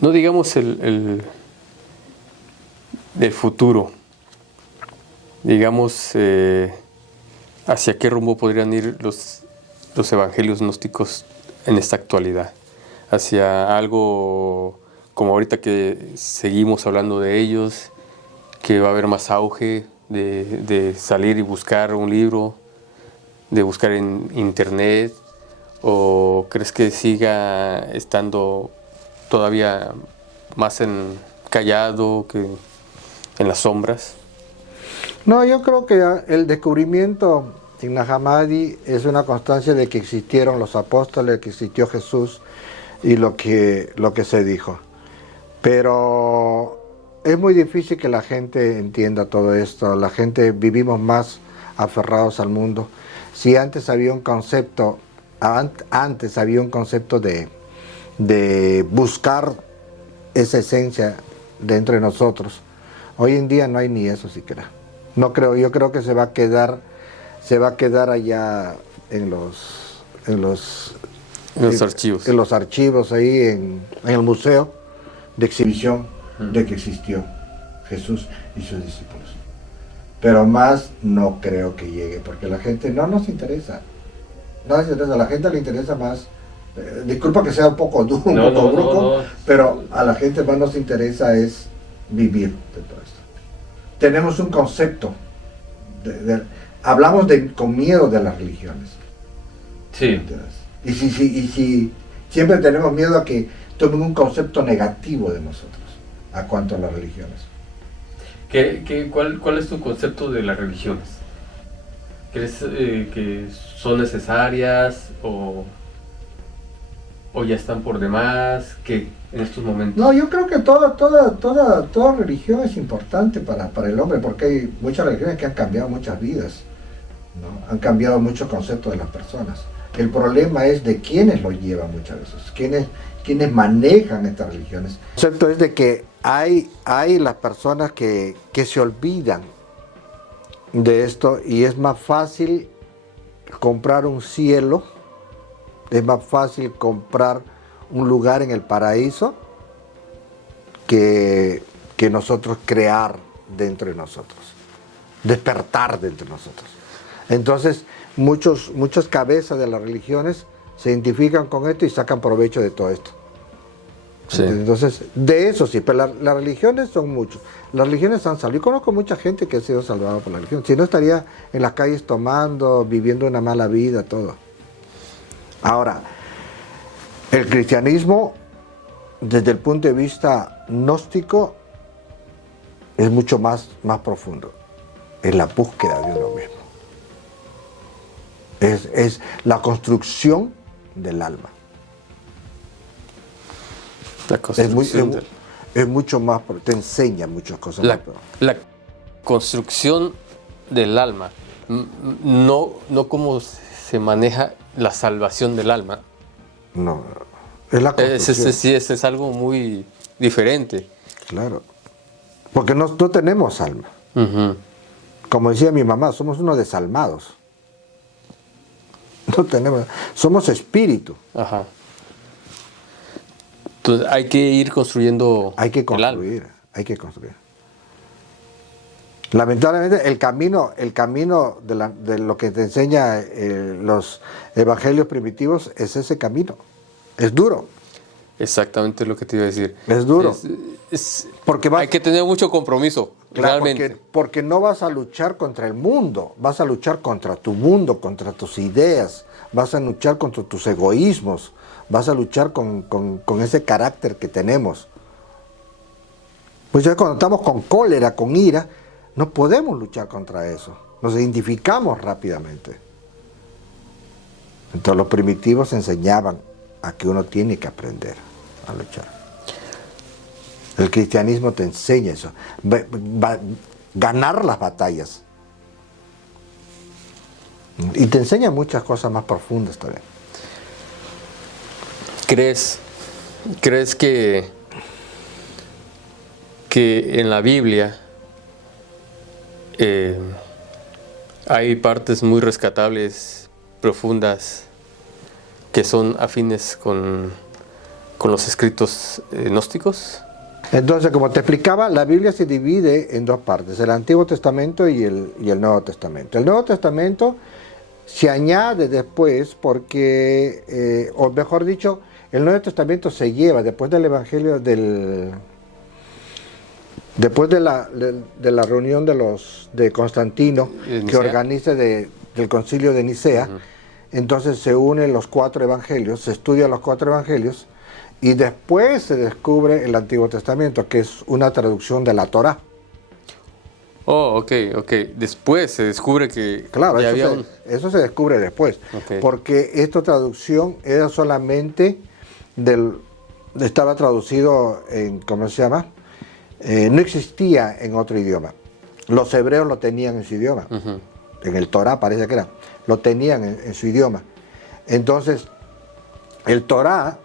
no digamos del futuro, digamos, hacia qué rumbo podrían ir los evangelios gnósticos en esta actualidad? Hacia algo como ahorita que seguimos hablando de ellos, que va a haber más auge de salir y buscar un libro, de buscar en internet, o crees que siga estando todavía más callado que en las sombras? No, yo creo que el descubrimiento en Nag Hammadi es una constancia de que existieron los apóstoles, que existió Jesús y lo que se dijo. Pero es muy difícil que la gente entienda todo esto. La gente vivimos más aferrados al mundo. Si antes había un concepto, de buscar esa esencia dentro de nosotros, hoy en día no hay ni eso siquiera. No creo, yo creo que se va a quedar allá en los archivos. En los archivos ahí en el museo de exhibición de que existió Jesús y sus discípulos. Pero más no creo que llegue, porque la gente no nos interesa. No nos interesa, a la gente le interesa más Disculpa que sea un poco duro, un poco brusco, pero a la gente más nos interesa es vivir de todo esto. Tenemos un concepto, hablamos con miedo de las religiones. Sí. Y si siempre tenemos miedo a que tomen un concepto negativo de nosotros a cuanto a las religiones. ¿Cuál es tu concepto de las religiones? ¿Crees que son necesarias o ya están por demás? ¿Qué en estos momentos? No, yo creo que toda religión es importante para el hombre, porque hay muchas religiones que han cambiado muchas vidas, ¿no? Han cambiado muchos conceptos de las personas. El problema es de quiénes lo llevan muchas veces, quiénes manejan estas religiones. El concepto es de que hay las personas que se olvidan de esto y es más fácil comprar un cielo, es más fácil comprar un lugar en el paraíso que nosotros crear dentro de nosotros, despertar dentro de nosotros. Entonces, muchas cabezas de las religiones se identifican con esto y sacan provecho de todo esto. Sí. Entonces, de eso sí, pero las religiones son muchos. Las religiones han salido. Yo conozco mucha gente que ha sido salvada por la religión. Si no, estaría en las calles tomando, viviendo una mala vida, todo. Ahora, el cristianismo, desde el punto de vista gnóstico, es mucho más profundo. Es la búsqueda de uno mismo. Es la construcción del alma. La construcción es mucho más, te enseña muchas cosas. La construcción del alma, no cómo se maneja la salvación del alma. No, es la construcción. Sí, es algo muy diferente. Claro, porque no tenemos alma. Uh-huh. Como decía mi mamá, somos unos desalmados. No tenemos, somos espíritu. Ajá. Entonces hay que ir construyendo. Hay que construir. Lamentablemente el camino de lo que te enseña los evangelios primitivos es ese camino. Es duro. Exactamente lo que te iba a decir. Es duro. Porque hay que tener mucho compromiso, claro, realmente. Porque no vas a luchar contra el mundo, vas a luchar contra tu mundo, contra tus ideas, vas a luchar contra tus egoísmos, vas a luchar con ese carácter que tenemos. Pues ya cuando estamos con cólera, con ira, no podemos luchar contra eso. Nos identificamos rápidamente. Entonces los primitivos enseñaban a que uno tiene que aprender a luchar. El cristianismo te enseña eso. Ganar las batallas. Y te enseña muchas cosas más profundas también. ¿Crees que en la Biblia hay partes muy rescatables, profundas, que son afines con los escritos gnósticos? Entonces, como te explicaba, la Biblia se divide en dos partes, el Antiguo Testamento y el Nuevo Testamento. El Nuevo Testamento se añade después porque, o mejor dicho, el Nuevo Testamento se lleva después del Evangelio después de la reunión de Constantino, que organiza del Concilio de Nicea. Uh-huh. Entonces se unen los 4 evangelios, se estudian los 4 evangelios y después se descubre el Antiguo Testamento, que es una traducción de la Torá. Oh, ok. Después se descubre que claro, eso se descubre después. Okay. Porque esta traducción era solamente estaba traducido en, ¿cómo se llama? No existía en otro idioma. Los hebreos lo tenían en su idioma. Uh-huh. En el Torá parece que era. Lo tenían en su idioma. Entonces, el Torá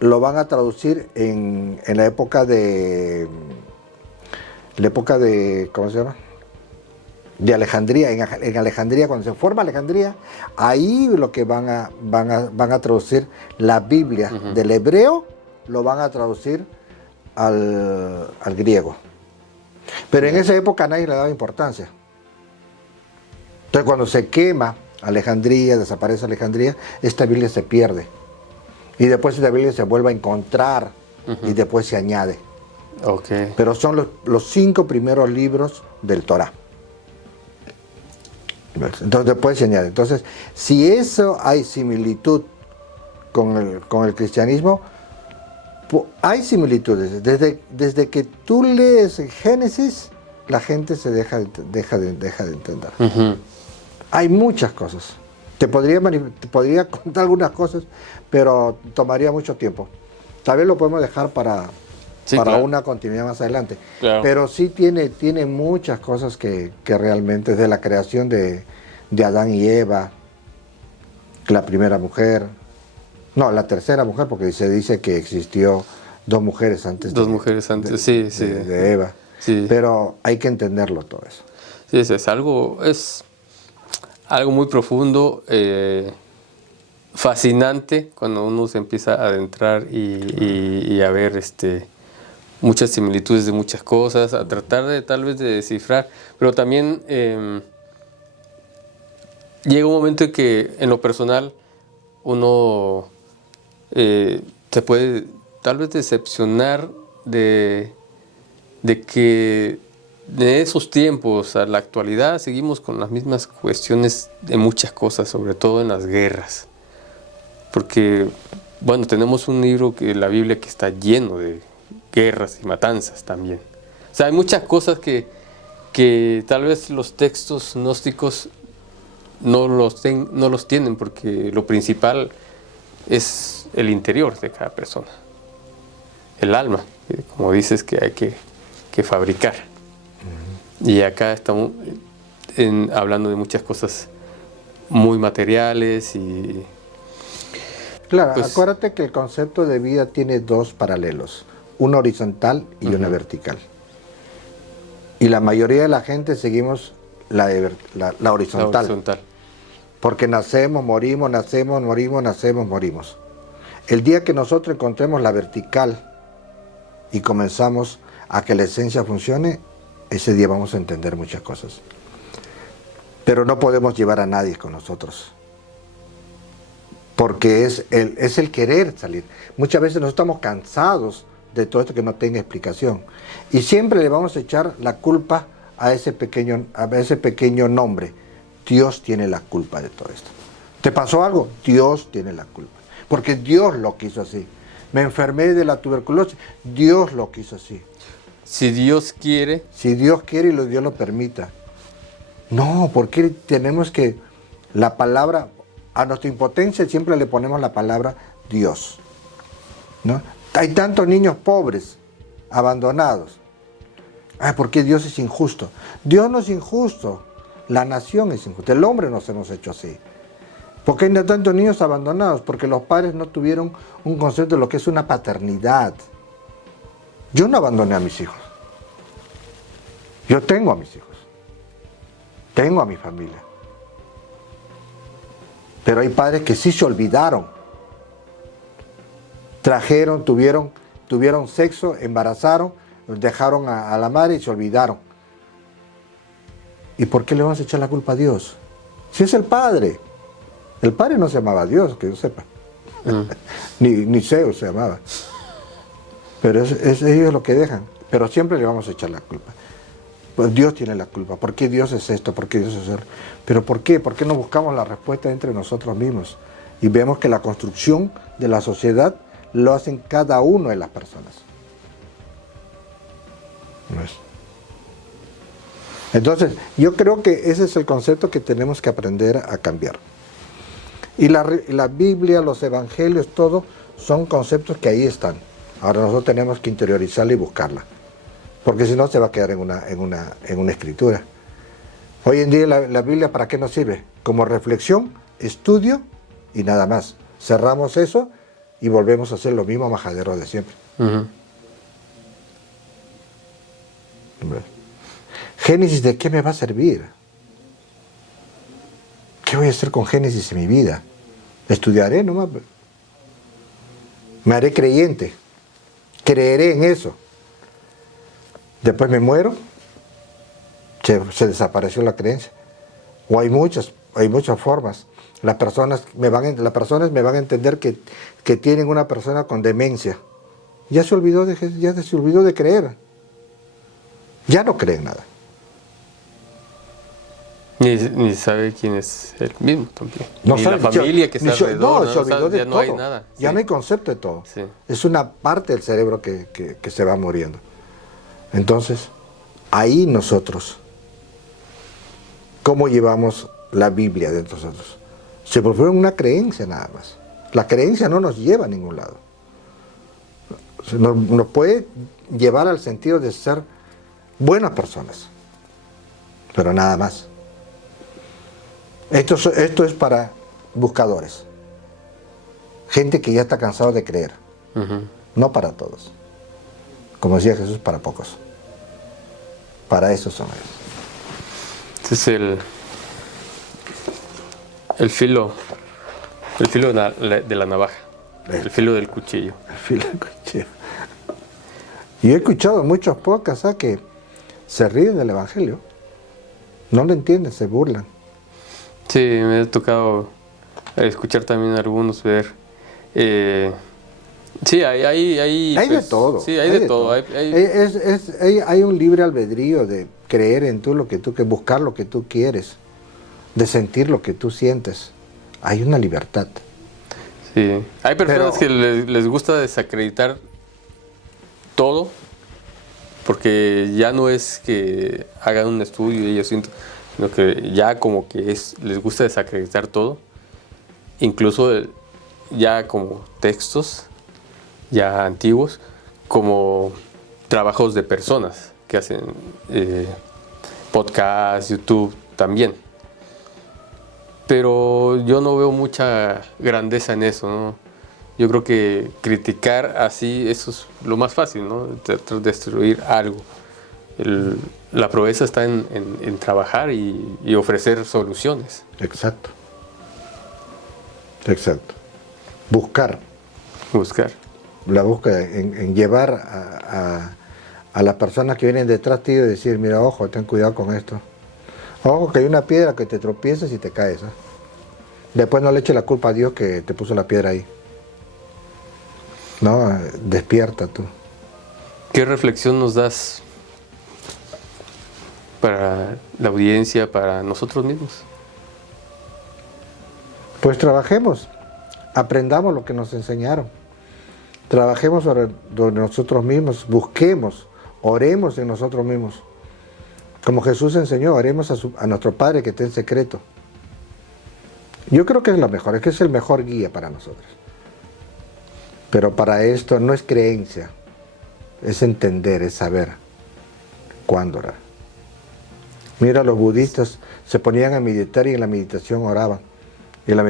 lo van a traducir en la época de ¿cómo se llama? De Alejandría. En Alejandría, cuando se forma Alejandría, ahí lo que van a traducir la Biblia. Uh-huh. Del hebreo lo van a traducir al griego. Pero en esa época nadie le daba importancia. Entonces cuando se quema Alejandría, desaparece Alejandría, esta Biblia se pierde. Y después la Biblia se vuelve a encontrar y después se añade. Okay. Pero son los 5 primeros libros del Torá. Entonces después se añade. Entonces, si eso hay similitud con el cristianismo, hay similitudes. Desde que tú lees Génesis, la gente se deja de entender. Hay muchas cosas. Te podría contar algunas cosas, pero tomaría mucho tiempo. Tal vez lo podemos dejar para claro, una continuidad más adelante. Claro. Pero sí tiene muchas cosas que realmente, desde la creación de Adán y Eva, la primera mujer, no, la tercera mujer, porque se dice que existió 2 mujeres antes. De Eva. Sí. Pero hay que entenderlo todo eso. Sí, es algo muy profundo, fascinante cuando uno se empieza a adentrar y a ver muchas similitudes de muchas cosas, a tratar de tal vez de descifrar, pero también llega un momento en que en lo personal uno se puede tal vez decepcionar de que de esos tiempos a la actualidad seguimos con las mismas cuestiones de muchas cosas, sobre todo en las guerras. Porque, bueno, tenemos un libro, la Biblia, que está lleno de guerras y matanzas también. O sea, hay muchas cosas que tal vez los textos gnósticos no los tienen, porque lo principal es el interior de cada persona, el alma, como dices, que hay que fabricar. Y acá estamos hablando de muchas cosas muy materiales y... Claro, pues, acuérdate que el concepto de vida tiene 2 paralelos, una horizontal y una vertical. Y la mayoría de la gente seguimos la horizontal. La horizontal. Porque nacemos, morimos, nacemos, morimos, nacemos, morimos. El día que nosotros encontremos la vertical y comenzamos a que la esencia funcione, ese día vamos a entender muchas cosas. Pero no podemos llevar a nadie con nosotros. Porque es el querer salir. Muchas veces nos estamos cansados de todo esto que no tenga explicación. Y siempre le vamos a echar la culpa a ese pequeño nombre. Dios tiene la culpa de todo esto. ¿Te pasó algo? Dios tiene la culpa. Porque Dios lo quiso así. Me enfermé de la tuberculosis. Dios lo quiso así. Si Dios quiere. Si Dios quiere y Dios lo permita. No, porque tenemos que... La palabra... A nuestra impotencia siempre le ponemos la palabra Dios, ¿no? Hay tantos niños pobres, abandonados. Ay, ¿por qué Dios es injusto? Dios no es injusto, la nación es injusta, el hombre nos hemos hecho así. ¿Por qué hay tantos niños abandonados? Porque los padres no tuvieron un concepto de lo que es una paternidad. Yo no abandoné a mis hijos. Yo tengo a mis hijos. Tengo a mi familia. Pero hay padres que sí se olvidaron. Trajeron, tuvieron sexo, embarazaron, dejaron a la madre y se olvidaron. ¿Y por qué le vamos a echar la culpa a Dios? Si es el padre. El padre no se llamaba Dios, que yo sepa. Ni Zeus se llamaba. Pero es ellos lo que dejan. Pero siempre le vamos a echar la culpa. Pues Dios tiene la culpa. ¿Por qué Dios es esto? ¿Por qué Dios es eso? ¿Pero por qué? ¿Por qué no buscamos la respuesta entre nosotros mismos? Y vemos que la construcción de la sociedad lo hacen cada uno de las personas. ¿No es? Entonces, yo creo que ese es el concepto que tenemos que aprender a cambiar. Y la Biblia, los evangelios, todo, son conceptos que ahí están. Ahora nosotros tenemos que interiorizarla y buscarla. Porque si no se va a quedar en una escritura. Hoy en día la Biblia, ¿para qué nos sirve? Como reflexión, estudio y nada más. Cerramos eso y volvemos a hacer lo mismo majaderos de siempre. Génesis, ¿de qué me va a servir? ¿Qué voy a hacer con Génesis en mi vida? Estudiaré nomás. Me haré creyente. Creeré en eso. Después me muero, se desapareció la creencia. O hay muchas formas. Las personas me van a entender que tienen una persona con demencia. Ya se olvidó de creer. Ya no creen nada. Ni sabe quién es él mismo también. No ni sabe, la familia que está alrededor. No, se olvidó de ya todo. no hay nada. Ya Sí. no hay concepto de todo. Sí. Es una parte del cerebro que se va muriendo. Entonces, ahí nosotros, ¿cómo llevamos la Biblia de nosotros? Se volvió una creencia nada más. La creencia no nos lleva a ningún lado. Nos puede llevar al sentido de ser buenas personas, pero nada más. Esto es para buscadores, gente que ya está cansado de creer, no para todos. Como decía Jesús, para pocos. Para esos son ellos. Este es el filo de la navaja, el filo del cuchillo. El filo del cuchillo. Y he escuchado muchos podcasts que se ríen del Evangelio. No lo entienden, se burlan. Sí, me ha tocado escuchar también a algunos ver. Sí, hay Hay de todo. Sí, hay de todo. Hay un libre albedrío de creer en tú que buscar lo que tú quieres, de sentir lo que tú sientes. Hay una libertad. Sí, hay personas que les gusta desacreditar todo, porque ya no es que hagan un estudio y yo siento, sino que ya como que les gusta desacreditar todo, incluso ya como textos ya antiguos, como trabajos de personas que hacen podcast, YouTube también. Pero yo no veo mucha grandeza en eso, ¿no? Yo creo que criticar así, eso es lo más fácil, ¿no? Tratar de destruir algo. La proeza está en trabajar y ofrecer soluciones. Exacto. Exacto. Buscar. La búsqueda en llevar a las personas que vienen detrás de ti y decir, mira, ojo, ten cuidado con esto. Ojo, que hay una piedra que te tropieces y te caes. Después no le eches la culpa a Dios que te puso la piedra ahí. No, despierta tú. ¿Qué reflexión nos das para la audiencia, para nosotros mismos? Pues trabajemos, aprendamos lo que nos enseñaron. Trabajemos sobre nosotros mismos, busquemos, oremos en nosotros mismos. Como Jesús enseñó, oremos a nuestro Padre que está en secreto. Yo creo que es lo mejor, es que es el mejor guía para nosotros. Pero para esto no es creencia, es entender, es saber cuándo orar. Mira, los budistas se ponían a meditar y en la meditación oraban. Y en la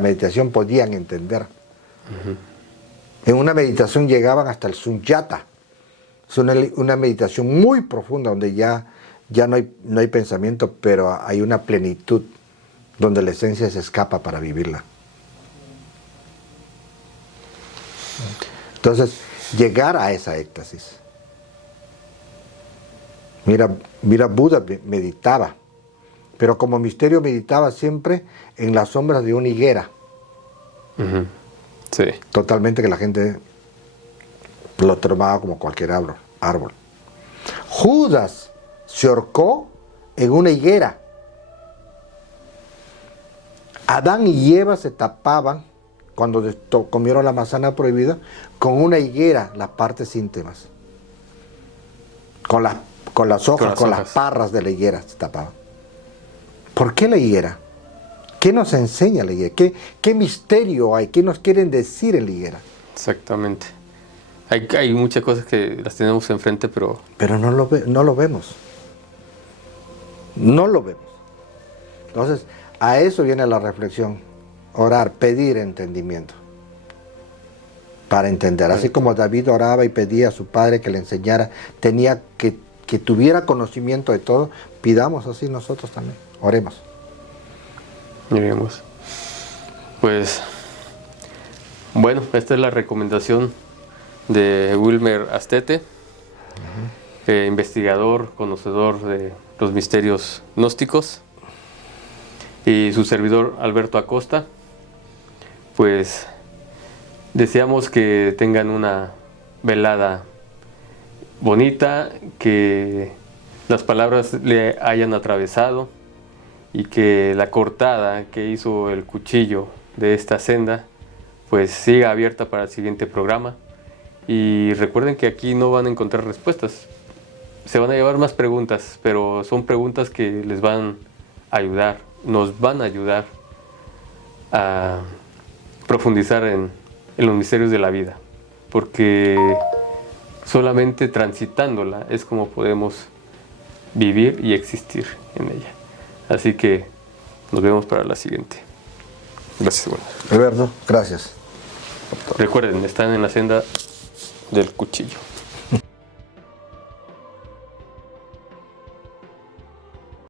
meditación podían entender. En una meditación llegaban hasta el sunyata. Es una meditación muy profunda donde ya no hay pensamiento, pero hay una plenitud donde la esencia se escapa para vivirla. Entonces, llegar a esa éxtasis. Mira, Buda meditaba, pero como misterio meditaba siempre en las sombras de una higuera. Sí. Totalmente, que la gente lo tomaba como cualquier árbol. Judas se ahorcó en una higuera. Adán y Eva se tapaban cuando comieron la manzana prohibida con una higuera, las partes íntimas. Con las hojas, con las parras de la higuera se tapaban. ¿Por qué la higuera? ¿Qué nos enseña la higuera? ¿Qué misterio hay? ¿Qué nos quieren decir en la higuera? Exactamente. Hay muchas cosas que las tenemos enfrente, pero no lo vemos. No lo vemos. Entonces, a eso viene la reflexión. Orar, pedir entendimiento. Para entender. Así como David oraba y pedía a su padre que le enseñara, tenía que tuviera conocimiento de todo, pidamos así nosotros también. Oremos. Miremos. Pues, bueno, esta es la recomendación de Wilmer Astete, investigador, conocedor de los misterios gnósticos. y su servidor Alberto Acosta. Pues deseamos que tengan una velada bonita, que las palabras le hayan atravesado y que la cortada que hizo el cuchillo de esta senda pues siga abierta para el siguiente programa. Y recuerden que aquí no van a encontrar respuestas, se van a llevar más preguntas, pero son preguntas que les van a ayudar, nos van a ayudar a profundizar en los misterios de la vida, porque solamente transitándola es como podemos vivir y existir en ella. Así que nos vemos para la siguiente. Gracias, bueno. Alberto, gracias. Recuerden, están en la senda del cuchillo.